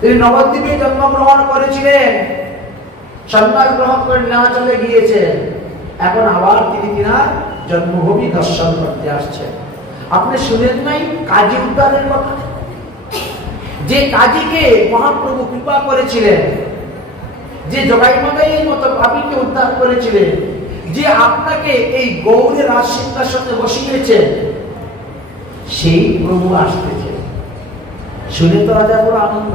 তিনি নবদ্বীপে জন্মগ্রহণ করেছিলেন, সন্ন্যাস গ্রহণ করে না চলে গিয়েছেন, এখন আবার তিনি তিনার জন্মভূমি দর্শন করতে আসছেন। আপনি শুনেন নাই কাজী উদ্ধারের কথা, যে কাজীকে মহাপ্রভু কৃপা করেছিলেন, যে জগাইমাদাইয়ের মতো পাপীকে উদ্ধার করেছিলেন, যে আপনাকে এই গৌড়ের রাজ সিংহাসনে বসিয়েছেন, সেই প্রভু আসতেছে। শুনে তো রাজা বড় আনন্দ,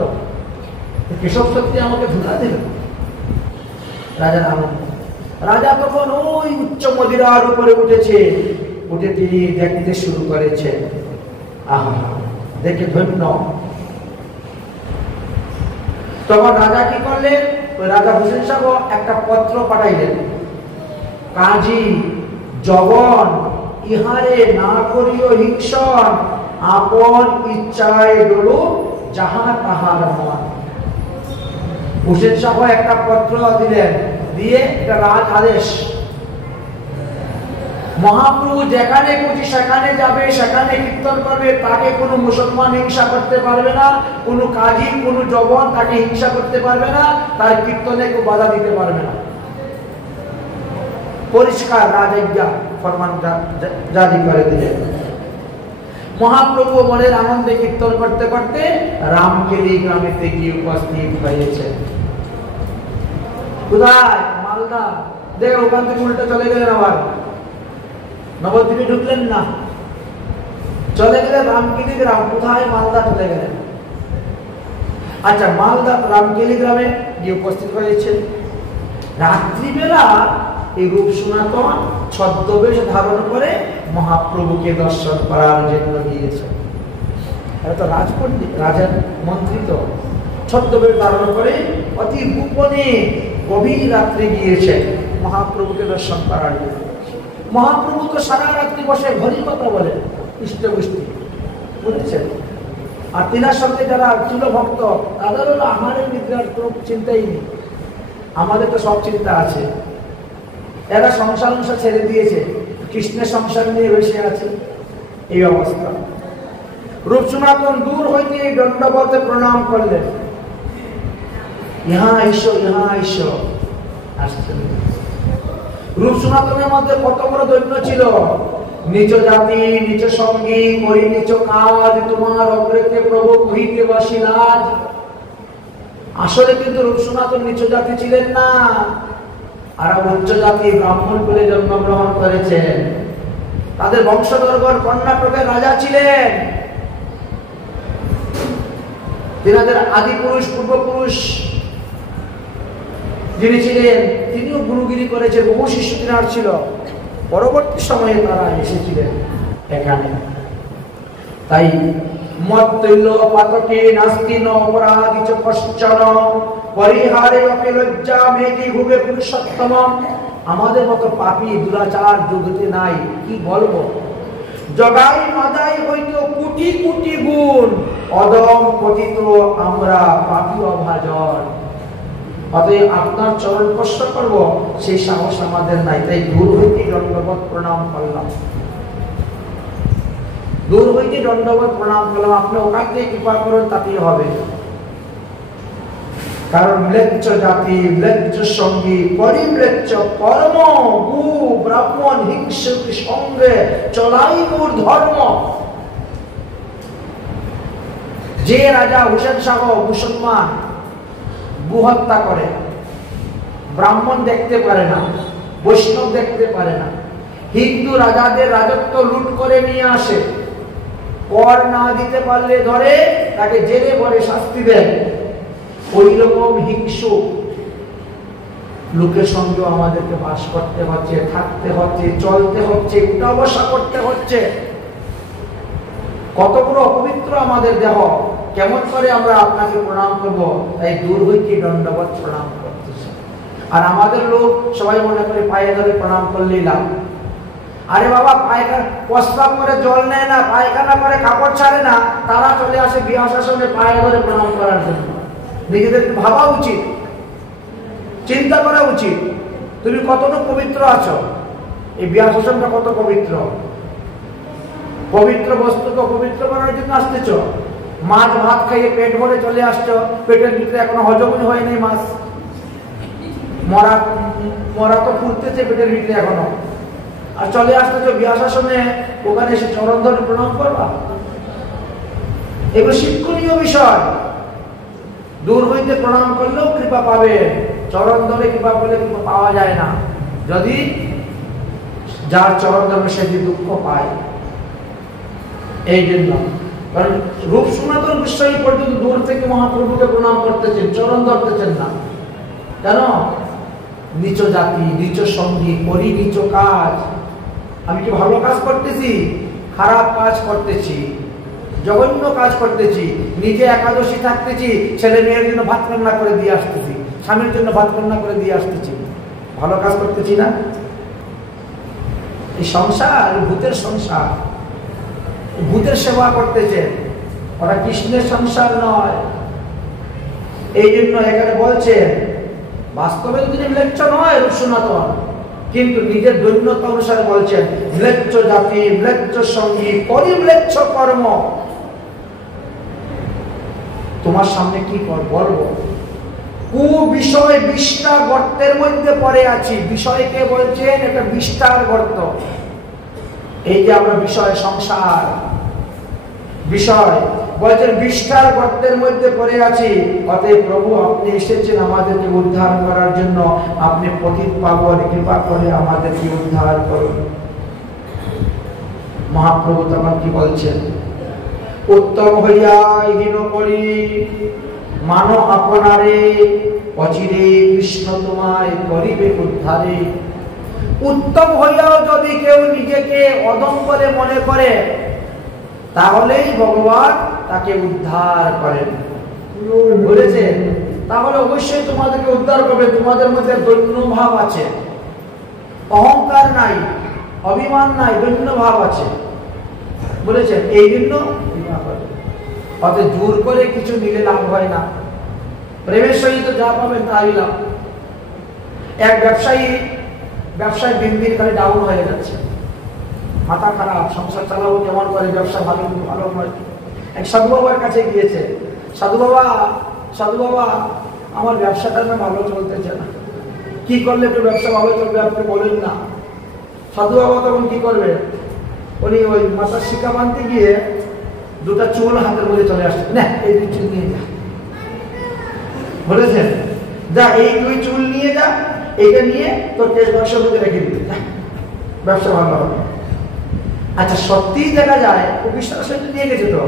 কেশব সত্যি আমাকে ধোঁকা দিল, রাজার আনন্দ। রাজা তখন ওই উচ্চ মদিরার উপরে উঠেছে, উঠে তিনি দেখতে শুরু করেছেন। আহা, দেখে ধন্য। তখন রাজা কি করলেন, ওই রাজা হুসেন শাহ একটা পত্র পাঠাইলেন, কাজী জগন ইহারে না করিও হিংসন, আপন ইচ্ছায় ডলো যাহা তাহার মন। হুসেন শাহ একটা পত্র দিলেন, দিয়ে একটা রাজ আদেশ, মহাপ্রভু যেখানে খুশি সেখানে যাবে, সেখানে কীর্তন করবে, তাকে কোনো মুসলমান হিংসা করতে পারবে না, কোনো কাজী কোনো জবন তাকে হিংসা করতে পারবে না, তার কীর্তনে কেউ বাধা দিতে পারবে না। পরিষ্কার রাজাজ্ঞা ফরমান জারি করে দিলেন। মহাপ্রভু মনের আনন্দে কীর্তন করতে করতে রামকেলি গ্রামেতে গিয়ে উপস্থিত হয়েছে। কোথায়? মালদা। দেখ ওখান থেকে উল্টে চলে গেলেন, আবার নবদ্বীপে ঢুকলেন না, চলে গেলেন রামকেলি গ্রাম। কোথায়? মালদা চলে গেলেন। আচ্ছা, মালদা রামকেলি গ্রামে গিয়ে উপস্থিত হয়েছে। রাত্রিবেলা এই রূপ সনাতন ছদ্মবেশ ধারণ করে মহাপ্রভুকে দর্শন করার জন্য গিয়েছে। এটা তো রাজপণ্ডিত, রাজার মন্ত্রী, তো ছদ্মবেশ ধারণ করে অতি গোপনে গভীর রাত্রে গিয়েছে মহাপ্রভুকে দর্শন করার জন্য। মহাপ্রভু তো সারা রাত্রি বসে ঘড়ি কথা বলেন, ইষ্টবৃষ্টি, বুঝেছেন? আর তিনার সঙ্গে যারা ছিল ভক্ত, তাদের হলো আহারের নিদ্রার কোনো চিন্তাই নেই। আমাদের তো সব চিন্তা আছে। এরা সংসার ছেড়ে দিয়েছে, কৃষ্ণের সংসার নিয়ে বসে আছে। এই অবস্থা। রূপ সনাতন দূর হইতে দণ্ডবতে প্রণাম করলেন। ইহা আইসো, ইহা আইসো, আসছেন। রূপ সনাতনের মধ্যে কত বড় দৈন্য ছিল। নিচ জাতি নিচ সঙ্গী করি নিচ কাজ, তোমার অগ্রেতে প্রভু কহিতে বসিলাজ। আসলে কিন্তু রূপ সনাতন নিচ জাতি ছিলেন না, আর উচ্চ জাতি ব্রাহ্মণ কুলে জন্মগ্রহণ করেছেন। তাদের বংশধরগণ কর্ণাটকের রাজা ছিলেন। তিনাদের আদি পুরুষ পূর্বপুরুষ যিনি ছিলেন, তিনিও গুরুগিরি করেছেন, বহু শিষ্য তিনার ছিল। পরবর্তী সময়ে তারা এসেছিলেন এখানে। তাই মত্তৈল পাতকে নাস্তিন অপরাধী চ কশ্চন পরিহারে অপি লজ্জা মেঘি ভুবে পুরুষোত্তম। আমাদের মতো পাপী দুরাচার জগতে নাই, কি বলবো। জগাই নদাই হইতো কোটি কোটি গুণ, অদম পতিত আমরা পাপী অভাজন। অতএব আপনার চরণ স্পর্শ করব সেই সাহস আমাদের নাই। তাই দূর হইতে দণ্ডবত প্রণাম করলাম, দূর হইতে দণ্ডবত প্রণাম করলাম। আপনি ওখান থেকে কৃপা করুন, তাতেই হবে। কারণ ম্লেচ্ছ জাতি ম্লেচ্ছ সঙ্গী পরিম্লেচ্ছ কর্ম গু ব্রাহ্মণ হিংসুক সঙ্গে চলাই মোর ধর্ম। যে রাজা হুসেন শাহ মুসলমান গু হত্যা করে, ব্রাহ্মণ দেখতে পারে না, বৈষ্ণব দেখতে পারে না, হিন্দু রাজাদের রাজত্ব লুট করে নিয়ে আসে, কর না দিতে পারলে ধরে তাকে জেলে ভরে শাস্তি দেন, ওই রকম হিংসু লোকের সঙ্গে আমাদেরকে বাস করতে হচ্ছে, থাকতে হচ্ছে, চলতে হচ্ছে, উঠা বসা করতে হচ্ছে। কত বড় অপবিত্র আমাদের দেহ, কেমন করে আমরা আপনাকে প্রণাম করব? তাই দূর হইতে দণ্ডবত প্রণাম করতেছে। আর আমাদের লোক সবাই মনে করে পায়ে ধরে প্রণাম করলেই লাভ। আরে বাবা, পায়খানা প্রস্রাব করে জল নেয় না, পায়খানা করে কাপড় ছাড়ে না, তারা চলে আসে বিবাহ শাসনে পায়ে ধরে প্রণাম করার জন্য। নিজেদের ভাবা উচিত, চিন্তা করা উচিত, তুমি কতটুকু পবিত্র আছো। এই বিবাহ শাসনটা কত পবিত্র, পবিত্র বস্তুকে পবিত্র করার জন্য আসতেছ। মাছ ভাত খাইয়ে পেট ভরে চলে আসছো, পেটের ভিতরে এখনো হজমই হয়নি মাছ, মরা মরা তো ফুটতেছে পেটের ভিতরে এখনো, আর চলে আসতেছ বিবাহ শাসনে, ওখানে এসে চরণ ধরে প্রণাম করবা। এগুলো শিক্ষণীয় বিষয়। দূর হইতে প্রণাম করলেও কৃপা পাবে, চরণ ধরে কৃপা করলে কৃপা পাওয়া যায় না। যদি যার চরণ ধরে সে দুঃখ পায়। এই জন্য কারণ রূপ সনাতন গোস্বামী পর্যন্ত দূর থেকে মহাপ্রভুকে প্রণাম করতেছেন, চরণ ধরতেছেন না। কেন? নিচ জাতি নিচ সঙ্গী করি নিচ কাজ। আমি কি ভালো কাজ করতেছি? খারাপ কাজ করতেছি, জঘন্য কাজ করতেছি। নিজে একাদশী থাকতেছি, ছেলে মেয়ের জন্য ভাত রান্না করে দিয়ে আসতেছি, স্বামীর জন্য ভাত রান্না করে দিয়ে আসতেছি। ভালো কাজ করতেছি না? এই সংসার ভূতের সংসার। ভূতের সেবা করতেছেন, ওরা কৃষ্ণের সংসার নয়। এই জন্য এখানে বলছেন বাস্তবে তিনি ম্লেচ্ছ নয় রূপ সনাতন, কিন্তু নিজের দৈন্যতা অনুসারে বলছেন ম্লেচ্ছ জাতি, ম্লেচ্ছ সঙ্গী, পরিম্লেচ্ছ কর্ম। তোমার সামনে কি বলবো? কু বিষয় বিষ্ঠা গর্তের মধ্যে পড়ে আছি। বিষয়কে বলছেন এটা বিষ্ঠার গর্ত। এই যে আমরা বিষয় সংসার, বিষয় বলছেন বিষ্ঠার গর্তের মধ্যে পড়ে আছি। অতএব প্রভু আপনি এসেছেন আমাদেরকে উদ্ধার করার জন্য, আপনি পতিত পাবন কৃপা করে আমাদেরকে উদ্ধার করুন। মহাপ্রভু তখন কি বলছেন? উত্তম হইয়া হীন করি মানো আপনারে, অচিরে কৃষ্ণ তোমায় করিবে উদ্ধারে। উত্তম হইয়াও যদি কেউ নিজেকে অদম বলে মনে করে, তাহলেই ভগবান তাকে উদ্ধার করেন। বলেছেন তাহলে অবশ্যই তোমাদেরকে উদ্ধার করবে। তোমাদের মধ্যে দৈন্য ভাব আছে, অহংকার নাই, অভিমান নাই, দৈন্য ভাব আছে। বলেছেন এই জন্য অত জোর করে কিছু নিলে লাভ হয় না। প্রেমের সহিত যা পাবেন তাই লাভ। এক ব্যবসায় দিন দিন খালি ডাউন হয়ে যাচ্ছে, মাথা খারাপ, সংসার চালাবো কেমন করে, ব্যবসা ভালো নয়। এক সাধু বাবার কাছে গিয়েছে, সাধু বাবা আমার ব্যবসাটা না ভালো চলতেছে না, কি করলে একটু ব্যবসা ভালো চলবে আপনি বলেন না। সাধু বাবা তখন কি করবে? উনি ওই মাথার শিকা বানতে গিয়ে দুটা চুল হাতের মধ্যে চলে আসছে, না এই দুই চুল নিয়ে যা। বলেছেন যা এই দুই চুল নিয়ে যা, এইটা নিয়ে তোর কেশ বাক্সের মধ্যে রেখে দিতে, ব্যবসা ভালো হবে। আচ্ছা সত্যি দেখা যায় ও বিশ্বাস নিয়ে গেছে, তো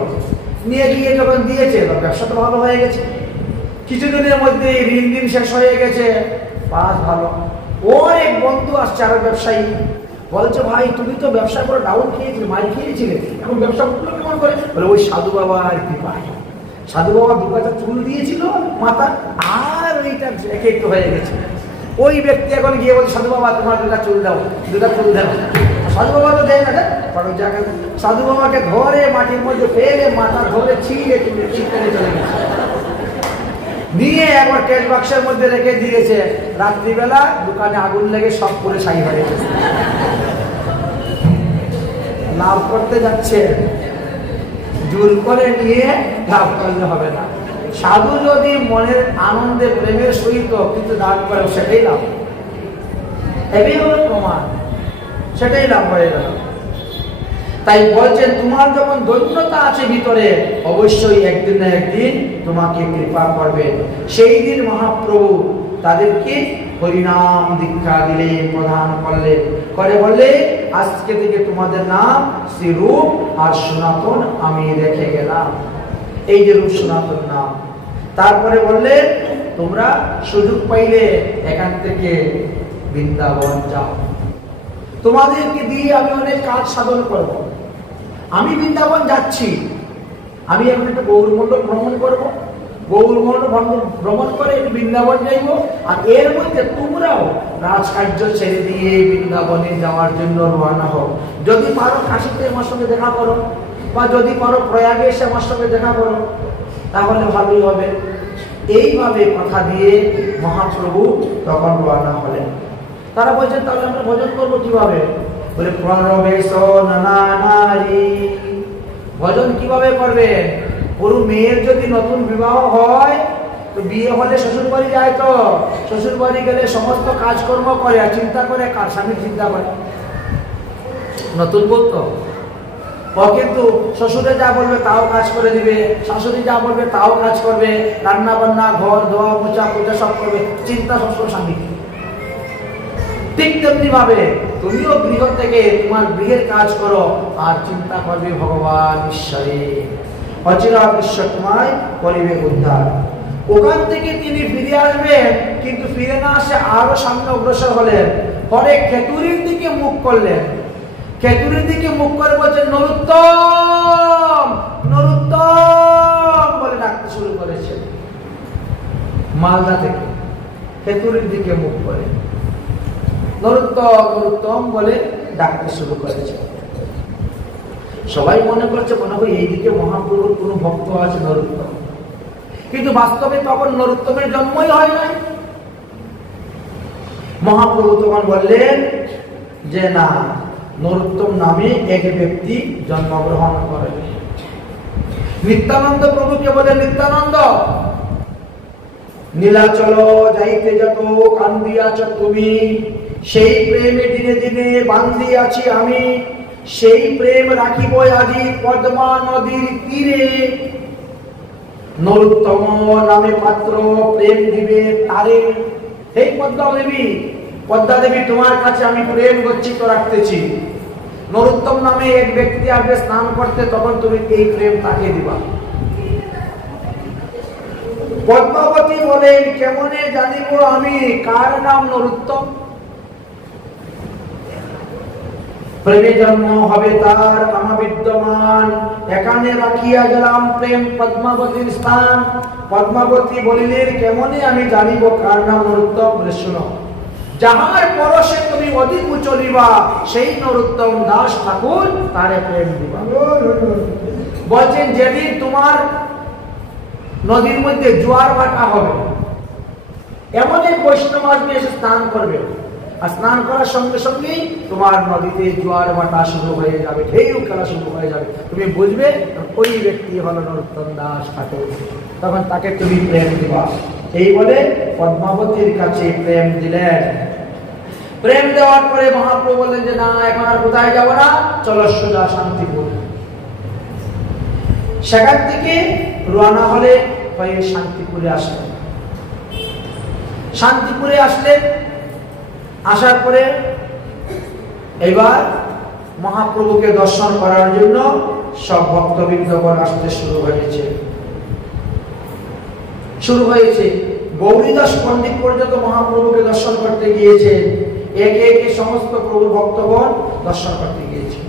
নিয়ে গিয়ে যখন দিয়েছে ব্যবসা তো ভালো হয়ে গেছে। কিছুদিনের মধ্যে ঋণ শেষ হয়ে গেছে, পাঁচ ভালো। ওর এক বন্ধু আসছে আরো ব্যবসায়ী, বলছে ভাই তুমি তো ব্যবসা করে ডাউন খেয়েছিলে, মাই খেয়েছিলে, এখন ব্যবসা করলো কেমন করে? বলে ওই সাধু বাবা আর কি পায়, সাধু বাবা দু কাটা চুল দিয়েছিল মাথা, আর ওইটা একটু হয়ে গেছে। ওই ব্যক্তি এখন গিয়ে বলছে সাধু বাবা তোমার দুটা চুল দাও। সাধু বাবা তো দেয় না, সাধু বাবাকে ধরে মাটির মধ্যে ফেলে মাথা ধরে ছিঁড়ে চলে গেছে, নিয়ে একবার ক্যাশ বাক্সের মধ্যে রেখে দিয়েছে। রাত্রিবেলা দোকানে আগুন লেগে সব করে ছাই হয়ে গেছে। লাভ করতে যাচ্ছে, জোর করে নিয়ে লাভ করলে হবে না। সাধু যদি মনের আনন্দে প্রেমের সহিত কিন্তু দান করে, সেটাই লাভ। এটাই হলো প্রমাণ, সেটাই লাভ হয়ে গেল। তাই বলছেন তোমার যখন দৈন্যতা আছে ভিতরে, অবশ্যই একদিন না একদিন তোমাকে কৃপা করবে। সেই দিন মহাপ্রভু তাদেরকে হরিনাম দীক্ষা দিলে, প্রদান করলে, করে বললে আজকে থেকে তোমাদের নাম শ্রী রূপ আর সনাতন আমি রেখে গেলাম। এই যে রূপ সনাতন নাম। তারপরে বললে তোমরা সুযোগ পাইলে এখান থেকে বৃন্দাবন যাও, তোমাদেরকে দিয়ে আমি অনেক কাজ সাধন করব। আমি বৃন্দাবন যাচ্ছি, আমি এখন একটু গৌরমণ্ডল ভ্রমণ করব, গৌরমণ্ডল ভ্রমণ করে একটু বৃন্দাবন যাইব। আর এর মধ্যে তোমরাও রাজকার্য ছেড়ে দিয়ে বৃন্দাবনে যাওয়ার জন্য রওনা হও। যদি পারো কাশীতে আমার সঙ্গে দেখা করো, বা যদি পারো প্রয়াগে এসে আমার সঙ্গে দেখা করো, তাহলে ভালোই হবে। এইভাবে কথা দিয়ে মহাপ্রভু তখন রওনা হলেন। তারা বলছেন তাহলে আমরা ভজন করবো কিভাবে? বলে প্রণবেশ নানারি। ভজন কিভাবে করবেন? পুরো মেয়ের যদি নতুন বিবাহ হয় তো বিয়ে হলে শ্বশুর বাড়ি যায়, তো শ্বশুর বাড়ি গেলে সমস্ত কাজকর্ম করে আর চিন্তা করে কার? স্বামীর চিন্তা করে। নতুন বলতো ও কিন্তু শ্বশুরে যা বলবে তাও কাজ করে দিবে, শাশুড়ি যা বলবে তাও কাজ করবে, রান্না বান্না, ঘর ধোয়া, মোচা পূজা সব করবে, চিন্তা সবসময় স্বামী। ঠিক তেমনি ভাবে তুমিও গৃহ থেকে তোমার গৃহের কাজ করো আর চিন্তা করবে ভগবান ঈশ্বরে, অচিরাত ঈশ্বর তোমায় করিবে উদ্ধার। ওখান থেকে তিনি ফিরে আসবেন, কিন্তু ফিরে না আসে আরো সামনে অগ্রসর হলেন। পরে খেতুরির দিকে মুখ করলেন। খেতুরির দিকে মুখ করে বলছেন নরোত্তম, নরোত্তম বলে ডাকতে শুরু করেছেন। মালদা থেকে খেতুরির দিকে মুখ করে নরোত্তম, নরোত্তম বলে ডাকতে শুরু করেছে। সবাই মনে করি এইদিকে মহাপ্রভুর কোনো ভক্ত আছে নরোত্তম, কিন্তু বাস্তবে তখন নরোত্তমের জন্মই হয় নাই। মহাপ্রভু তখন বললেন যে না, নরোত্তম নামে এক ব্যক্তি জন্মগ্রহণ করে। নিত্যানন্দ প্রভুকে বলে, নিত্যানন্দ, নীলাচল যাইতে যত কান্দিয়াছ তুমি, সেই প্রেমে দিনে দিনে বান্ধিয়াছি আমি, সেই প্রেম রাখিব আজি পদ্মা নদীর তীরে। নরোত্তম নামে পাত্র প্রেম দিবে তারে। হে পদ্মা দেবী, তোমার কাছে আমি প্রেম গচ্ছিত রাখতেছি। নরোত্তম নামে এক ব্যক্তি আসবে স্নান করতে, তখন তুমি এই প্রেম তাকে দিবা। পদ্মাবতী বলেন, কেমনে জানিব আমি কার নাম নরোত্তম? প্রেমে জন্ম হবে তার কামাবিদ্যমান, এখানে রাখিয়া গেলাম প্রেম পদ্মাবতীর স্থান। পদ্মাবতী বলিলেন, কেমনে আমি জানিব কার নাম নরোত্তম? বলে, শুনো, যাহার পরশে তুমি অধিক চলিবা, সেই নরোত্তম দাস ঠাকুর তারে প্রেম দিবা। বলছেন, যেদিন তোমার নদীর মধ্যে জোয়ার ভাটা হবে, এমন এক বৈষ্ণব আসবে, এসে স্নান করবে, আর স্নান করার সঙ্গে সঙ্গেই তোমার নদীতে জোয়ার ভাটা শুরু হয়ে যাবে, ঢেউ খেলা শুরু হয়ে যাবে। তুমি বুঝবে ওই ব্যক্তি হলো নরোত্তম দাস ঠাকুর, তখন তাকে তুমি প্রেম দিবা। এই বলে পদ্মাবতীর কাছে প্রেম দিলেন। প্রেম দেওয়ার পরে মহাপ্রভু বললেন যে না, এখন আর কোথায় যাব না, চলো সোজা শান্তিপুর। সেখান থেকে রওনা হলে হয়ে শান্তিপুরে আসলেন। শান্তিপুরে আসলেন, আসার পরে এবার মহাপ্রভুকে দর্শন করার জন্য সব ভক্তবৃন্দগণ আসতে শুরু হয়েছে। গৌরীদাস পণ্ডিত পর্যন্ত মহাপ্রভুকে দর্শন করতে গিয়েছে, একে একে সমস্ত প্রভু ভক্তগণ দর্শন করতে গিয়েছে।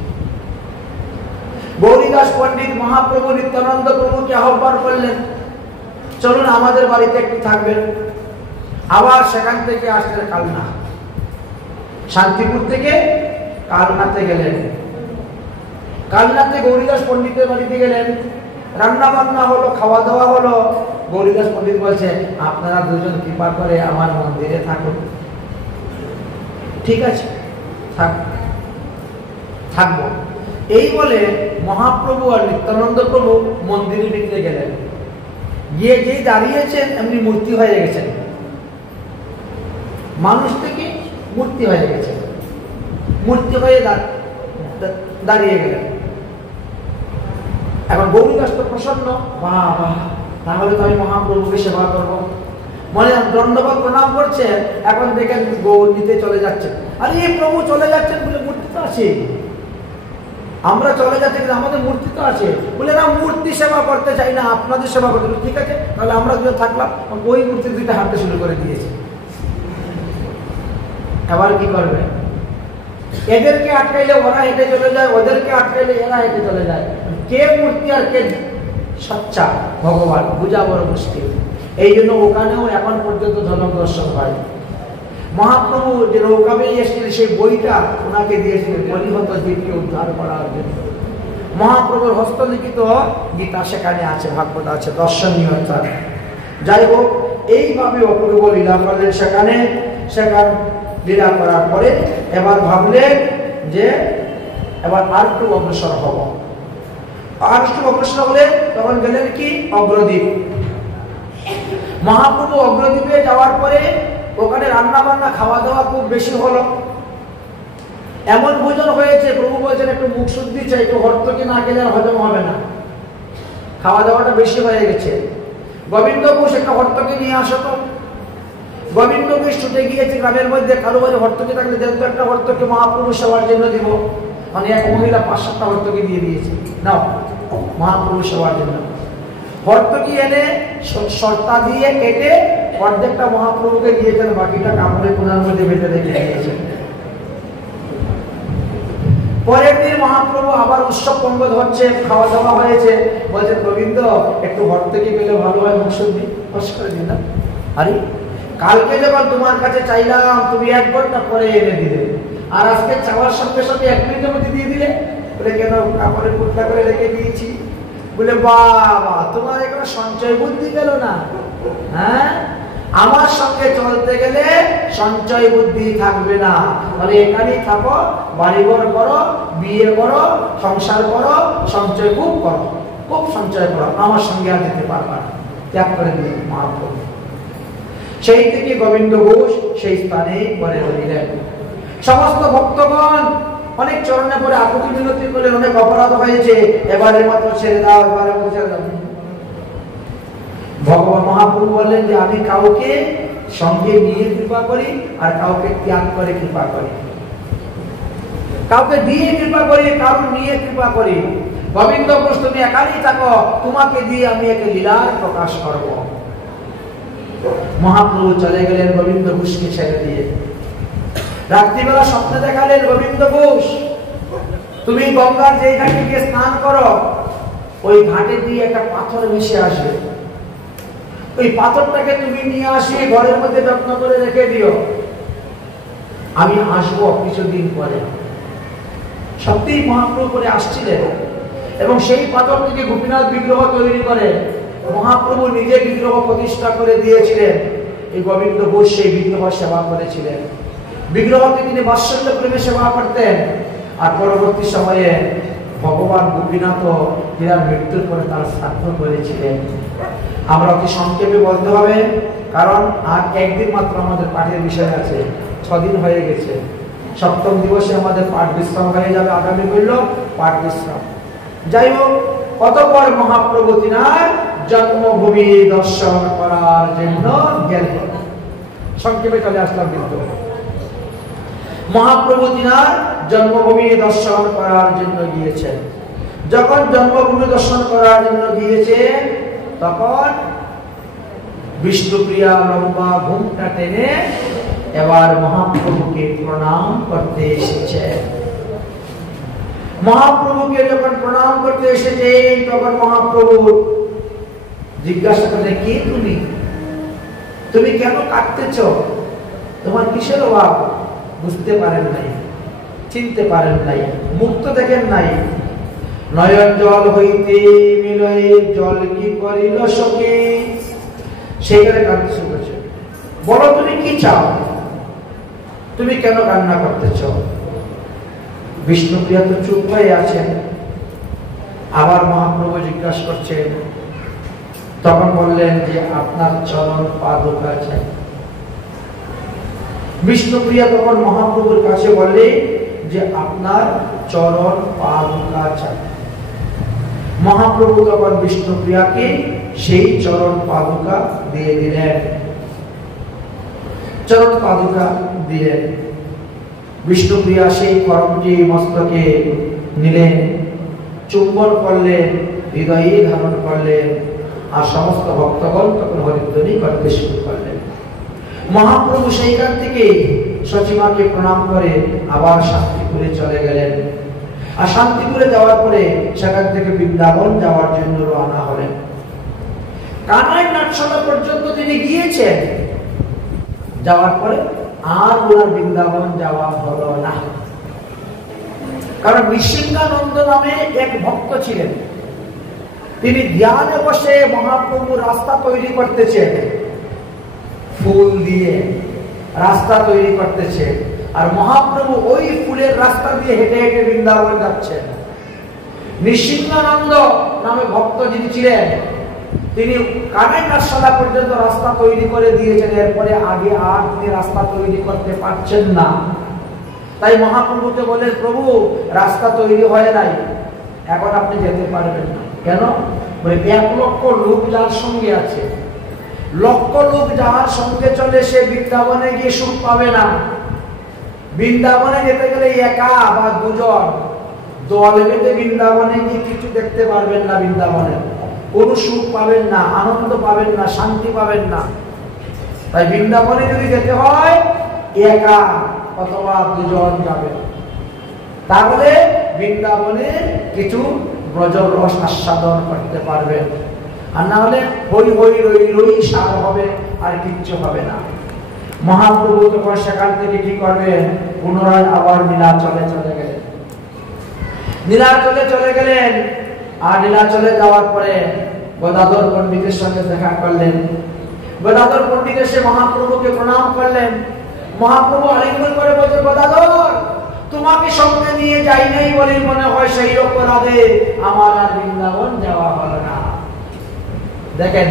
গৌরীদাস পণ্ডিত মহাপ্রভু নিত্যানন্দ প্রভুকে আহ্বান করলেন, চলুন আমাদের বাড়িতে একটু থাকবেন। আবার সেখান থেকে আসলেন কালনা, শান্তিপুর থেকে কালনাতে গেলেন। কালনাতে গৌরীদাস পণ্ডিতের বাড়িতে গেলেন, রান্না বান্না হলো, খাওয়া দাওয়া হলো। গৌরীদাস পণ্ডিত বলছে, আপনারা দুজন কৃপা করে আমার মন্দিরে থাকুন। ঠিক আছে, থাকবো। এই বলে মহাপ্রভু আর নিত্যানন্দ প্রভু মন্দিরের ভিতরে গেলেন। গিয়ে যেই দাঁড়িয়েছেন, এমনি মূর্তি হয়ে গেছেন, মানুষ থেকে মূর্তি হয়ে গেছে, মূর্তি হয়ে দাঁড়িয়ে গেলেন। এখন গৌরীদাস তো প্রসন্ন, বাবা, তাহলে তো আমি মহাপ্রভুকে সেবা করবো। মনে দণ্ডবত প্রণাম করছে, এখন দেখেন গৌর নিতে চলে যাচ্ছে। আরে প্রভু চলে যাচ্ছেন বলে মূর্তি তো আছে, আমরা চলে যাচ্ছি কিন্তু আমাদের মূর্তি তো আছে। বলে না, মূর্তি সেবা করতে চাই না, আপনাদের সেবা করতে। ঠিক আছে, তাহলে আমরা দুজন থাকলাম। ওই মূর্তি দুইটা হাঁটতে শুরু করে দিয়েছে। এবার কি করবে? এদেরকে আটকাইলে ওরা হেঁটে চলে যায়, ওদেরকে আটকাইলে এরা হেঁটে চলে যায়। কে মূর্তি আর কে সচ্চা ভগবান বুঝা বড় মুশকিল। এই জন্য ওখানেও এখন পর্যন্ত জনক দর্শন হয়। মহাপ্রভু যে নৌকা বেয়ে এসেছিলেন, সেই বইটা ওনাকে দিয়েছিলেন বলিহত জীবকে উদ্ধার করার জন্য। মহাপ্রভুর হস্তলিখিত গীতা সেখানে আছে, ভাগবত আছে, দর্শনীয়। যাই হোক, এইভাবে অপূর্ব লীলা করলেন সেখানে লীলা করার পরে এবার ভাবলেন যে এবার আর একটু অগ্রসর হব। আর একটু অগ্রসর হলেন, তখন গেলেন কি অগ্রদ্বীপ। মহাপ্রভু অগ্রদ্বীপে যাওয়ার পরে ওখানে রান্না বান্না খাওয়া দাওয়া খুব বেশি হলো। এমন ভোজন হয়েছে, প্রভু বলছেন একটু মুখ শুদ্ধি চাই, একটু হর্তকি না খেলে হজম হবে না, খাওয়া দাওয়াটা বেশি হয়ে গেছে। গোবিন্দ ঘোষ একটা হর্তকি নিয়ে আসো তো। গোবিন্দ ঘোষ ছুটে গিয়েছে গ্রামের মধ্যে, কারো বাড়ি হর্তকি থাকলে যেহেতু একটা হর্তকি মহাপ্রভু সেবার জন্য দিব, মানে এক মহিলা 5-7টা হর্তকি দিয়ে দিয়েছে, নাও মহাপ্রভু সেবার জন্য। হর্তকি এনে শর্তা দিয়ে কেটে অর্ধেকটা মহাপ্রভুকে দিয়েছেন, বাকিটা কাপড়ের কোনার মধ্যে বেঁধে রেখে দিয়েছেন। পরের দিন মহাপ্রভু আবার উৎসব পঙ্গত হচ্ছে, খাওয়া দাওয়া হয়েছে। বলছে, গোবিন্দ একটু হর্তকি পেলে ভালো হয়, মুখ শুদ্ধি করে দিন না। আরে কালকে যখন তোমার কাছে চাইলাম, তুমি 1 ঘন্টা পরে এনে দিলে, আর আজকে চাওয়ার সঙ্গে সঙ্গে 1 মিনিটের মধ্যে দিয়ে দিলে। বলে কেন কাপড়ে পুটলা করে রেখে দিয়েছি। বলে বাবা তোমার এখানে সঞ্চয় বুদ্ধি গেল না? হ্যাঁ, আমার সঙ্গে চলতে গেলে সঞ্চয় বুদ্ধি থাকবে না। তাহলে এখানেই থাকো, বাড়িঘর করো, বিয়ে করো, সংসার করো, সঞ্চয় খুব করো, খুব সঞ্চয় করো, আমার সঙ্গে আর যেতে পারবা না। ত্যাগ করে দিল মহাপ্রভু। সেই থেকে গোবিন্দ ঘোষ সেই স্থানে পরে রইলেন। সমস্ত ভক্তগণ অনেক চরণে পরে আকুতি মিনতি করলেন, অনেক অপরাধ হয়েছে, এবারের মতো ছেড়ে দাও, এবারের মতো ছেড়ে দাও। ভগবান মহাপ্রভু বললেন যে আমি কাউকে সঙ্গে নিয়ে কৃপা করি আর কাউকে ত্যাগ করে কৃপা করি, কাউকে দিয়ে কৃপা করি, কাউকে নিয়ে কৃপা করি। গোবিন্দ ঘোষ তুমি একাই থাকো, তোমাকে দিয়ে আমি একে লীলার প্রকাশ করব। মহাপ্রভু চলে গেলেন গোবিন্দ ঘোষকে ছেড়ে দিয়ে। রাত্রিবেলা স্বপ্নে দেখালেন গোবিন্দ ঘোষ তুমি গঙ্গার যে ঘাটে গিয়ে স্নান করো, ওই ঘাটে দিয়ে একটা পাথর মিশে আসবে, ওই পাথরটাকে তুমি নিয়ে আসি ঘরের মধ্যে যত্ন করে রেখে দিও, আমি আসবো কিছুদিন পরে। সত্যিই মহাপ্রভু করে আসছিলেন এবং সেই পাথর থেকে গোপীনাথ বিগ্রহ তৈরি করে মহাপ্রভু নিজে বিগ্রহ প্রতিষ্ঠা করে দিয়েছিলেন। এই গোবিন্দ ঘোষ সেই বিগ্রহ সেবা করেছিলেন, বিগ্রহকে তিনি বাৎসল্য প্রেমে সেবা করতেন। আর পরবর্তী সময়ে ভগবান গোপীনাথ যার মৃত্যুর পরে তার শ্রাদ্ধ করেছিলেন। আমরা অতি সংক্ষেপে বলতে হবে, কারণ আর একদিন মাত্র আমাদের পাঠের বিষয় আছে, 6 দিন হয়ে গেছে। সপ্তম দিবসে আমাদের পাঠ বিশ্রাম হয়ে যাবে, আগামী হইল পাঠ বিশ্রাম। যাই হোক, অতঃপর মহাপ্রভু তিনার জন্মভূমি দর্শন করার জন্য গেলেন। সংক্ষেপে চলে আসলাম। কিন্তু মহাপ্রভু তিনার জন্মভূমি দর্শন করার জন্য গিয়েছেন। যখন জন্মভূমি দর্শন করার জন্য গিয়েছেন, তখন বিষ্ণুপ্রিয়া লম্বা ঘুমটা টেনে এবার মহাপ্রভুকে প্রণাম করতে এসেছেন। মহাপ্রভুকে যখন প্রণাম করতে এসেছেন, তখন মহাপ্রভু জিজ্ঞাসা করলেন, কে তুমি? তুমি কেন কাঁদতেছ? তোমার কিসের অভাব? বুঝতে পারেন নাই, চিনতে পারেন নাই, মুক্ত দেখেন নাই। নয়ন জল হইতে মিলয়ে জল কি করিল সখী, সেইখানে কাঁদতে শুরু করেছে। বলো তুমি কি চাও, তুমি কেন কান্না করতেছ? বিষ্ণুপ্রিয়া তো চুপ হয়ে আছেন। আবার মহাপ্রভু জিজ্ঞাসা করছেন, তখন বললেন যে আপনার চরণ পাদুকা চাই। বিষ্ণুপ্রিয়া তখন মহাপ্রভুর কাছে বললেন যে আপনার চরণ পাদুকা চাই। মহাপ্রভু তখন বিষ্ণুপ্রিয়াকে সেই চরণ পাদুকা দিয়ে দিলেন, চরণ পাদুকা দিলেন। বিষ্ণুপ্রিয়া সেই করমটি মস্তকে নিলেন, চুম্বন করলেন, হৃদয়ে ধারণ করলেন, আর সমস্ত ভক্তগণ তখন হরিধ্বনি করতে শুরু করলেন। মহাপ্রভু সেইখান থেকে সচিমাকে প্রণাম করে আবার শান্তিপুরে চলে গেলেন। আর শান্তিপুরে যাওয়ার পরে সেখান থেকে বৃন্দাবন যাওয়ার জন্য রওনা হলেন। কানাই নাটশালা পর্যন্ত তিনি গিয়েছেন, যাওয়ার পরে আর ওনার বৃন্দাবন যাওয়া হলো না। কারণ নৃসিংহানন্দ নামে এক ভক্ত ছিলেন, তিনি ধ্যানে বসে মহাপ্রভু রাস্তা তৈরি করতেছেন, ফুল দিয়ে রাস্তা তৈরি করতেছে, আর মহাপ্রভু ওই ফুলের রাস্তা দিয়ে হেঁটে হেঁটে বৃন্দাবন যাচ্ছেন। নৃসিংহানন্দ নামে ভক্ত যিনি ছিলেন, তিনি কানাই নাটশালা পর্যন্ত রাস্তা তৈরি করে দিয়েছেন। এরপরে আগে আর তিনি রাস্তা তৈরি করতে পারছেন না। তাই মহাপ্রভুকে বলেন, প্রভু রাস্তা তৈরি হয় নাই, এখন আপনি যেতে পারবেন না। কেন? বলে 1 লক্ষ লোক যার সঙ্গে আছে, লক্ষ লোক যার সঙ্গে চলে সে বৃন্দাবনে গিয়ে সুখ পাবে না। বৃন্দাবনে যেতে গেলে একা বা দুজন দল বেঁধে বৃন্দাবনে গিয়ে কিছু দেখতে পারবেন না, বৃন্দাবনে কোন সুখ পাবেন না, আনন্দ পাবেন না, শান্তি পাবেন না। তাই বৃন্দাবনে যদি যেতে হয় একা অথবা দুজন যাবেন, তাহলে বৃন্দাবনে কিছু ব্রজর রস আস্বাদন করতে পারবেন। আর না হলে হই হই রই রই সার হবে, আর কিচ্ছু হবে না। মহাপ্রভু তখন সেখান থেকে কি করবেন, পুনরায় আবার নীলাচলে চলে গেলেন। নীলাচলে চলে গেলেন। আর নীলাচলে যাওয়ার পরে গদাধর পণ্ডিতের সঙ্গে দেখা করলেন। গদাধর পণ্ডিত এসে মহাপ্রভুকে প্রণাম করলেন। মহাপ্রভু আলিঙ্গন করে বলছে, গদাধর, তোমাকে সঙ্গে নিয়ে যাই নাই বলেই মনে হয় সেই অপরাধে আমার আর বৃন্দাবন যাওয়া হলো না। দেখেন,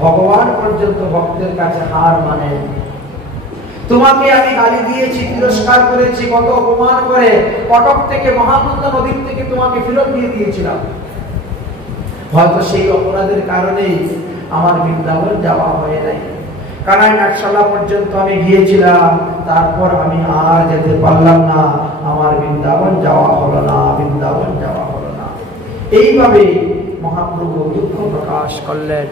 ভগবান পর্যন্ত ভক্তের কাছে হার মানে। তোমাকে আমি গালি দিয়েছি, তিরস্কার করেছি, কত অপমান করে কটক থেকে মহানন্দা নদীর থেকে তোমাকে ফেরত দিয়ে দিয়েছিলাম। হয়তো সেই অপরাধের কারণেই আমার বৃন্দাবন যাওয়া হয় নাই। কানাই নাটশালা পর্যন্ত আমি গিয়েছিলাম, তারপর আমি আর যেতে পারলাম না, আমার বৃন্দাবন যাওয়া হলো না, বৃন্দাবন যাওয়া হলো না। এইভাবে মহাপ্রভু দুঃখ প্রকাশ করলেন।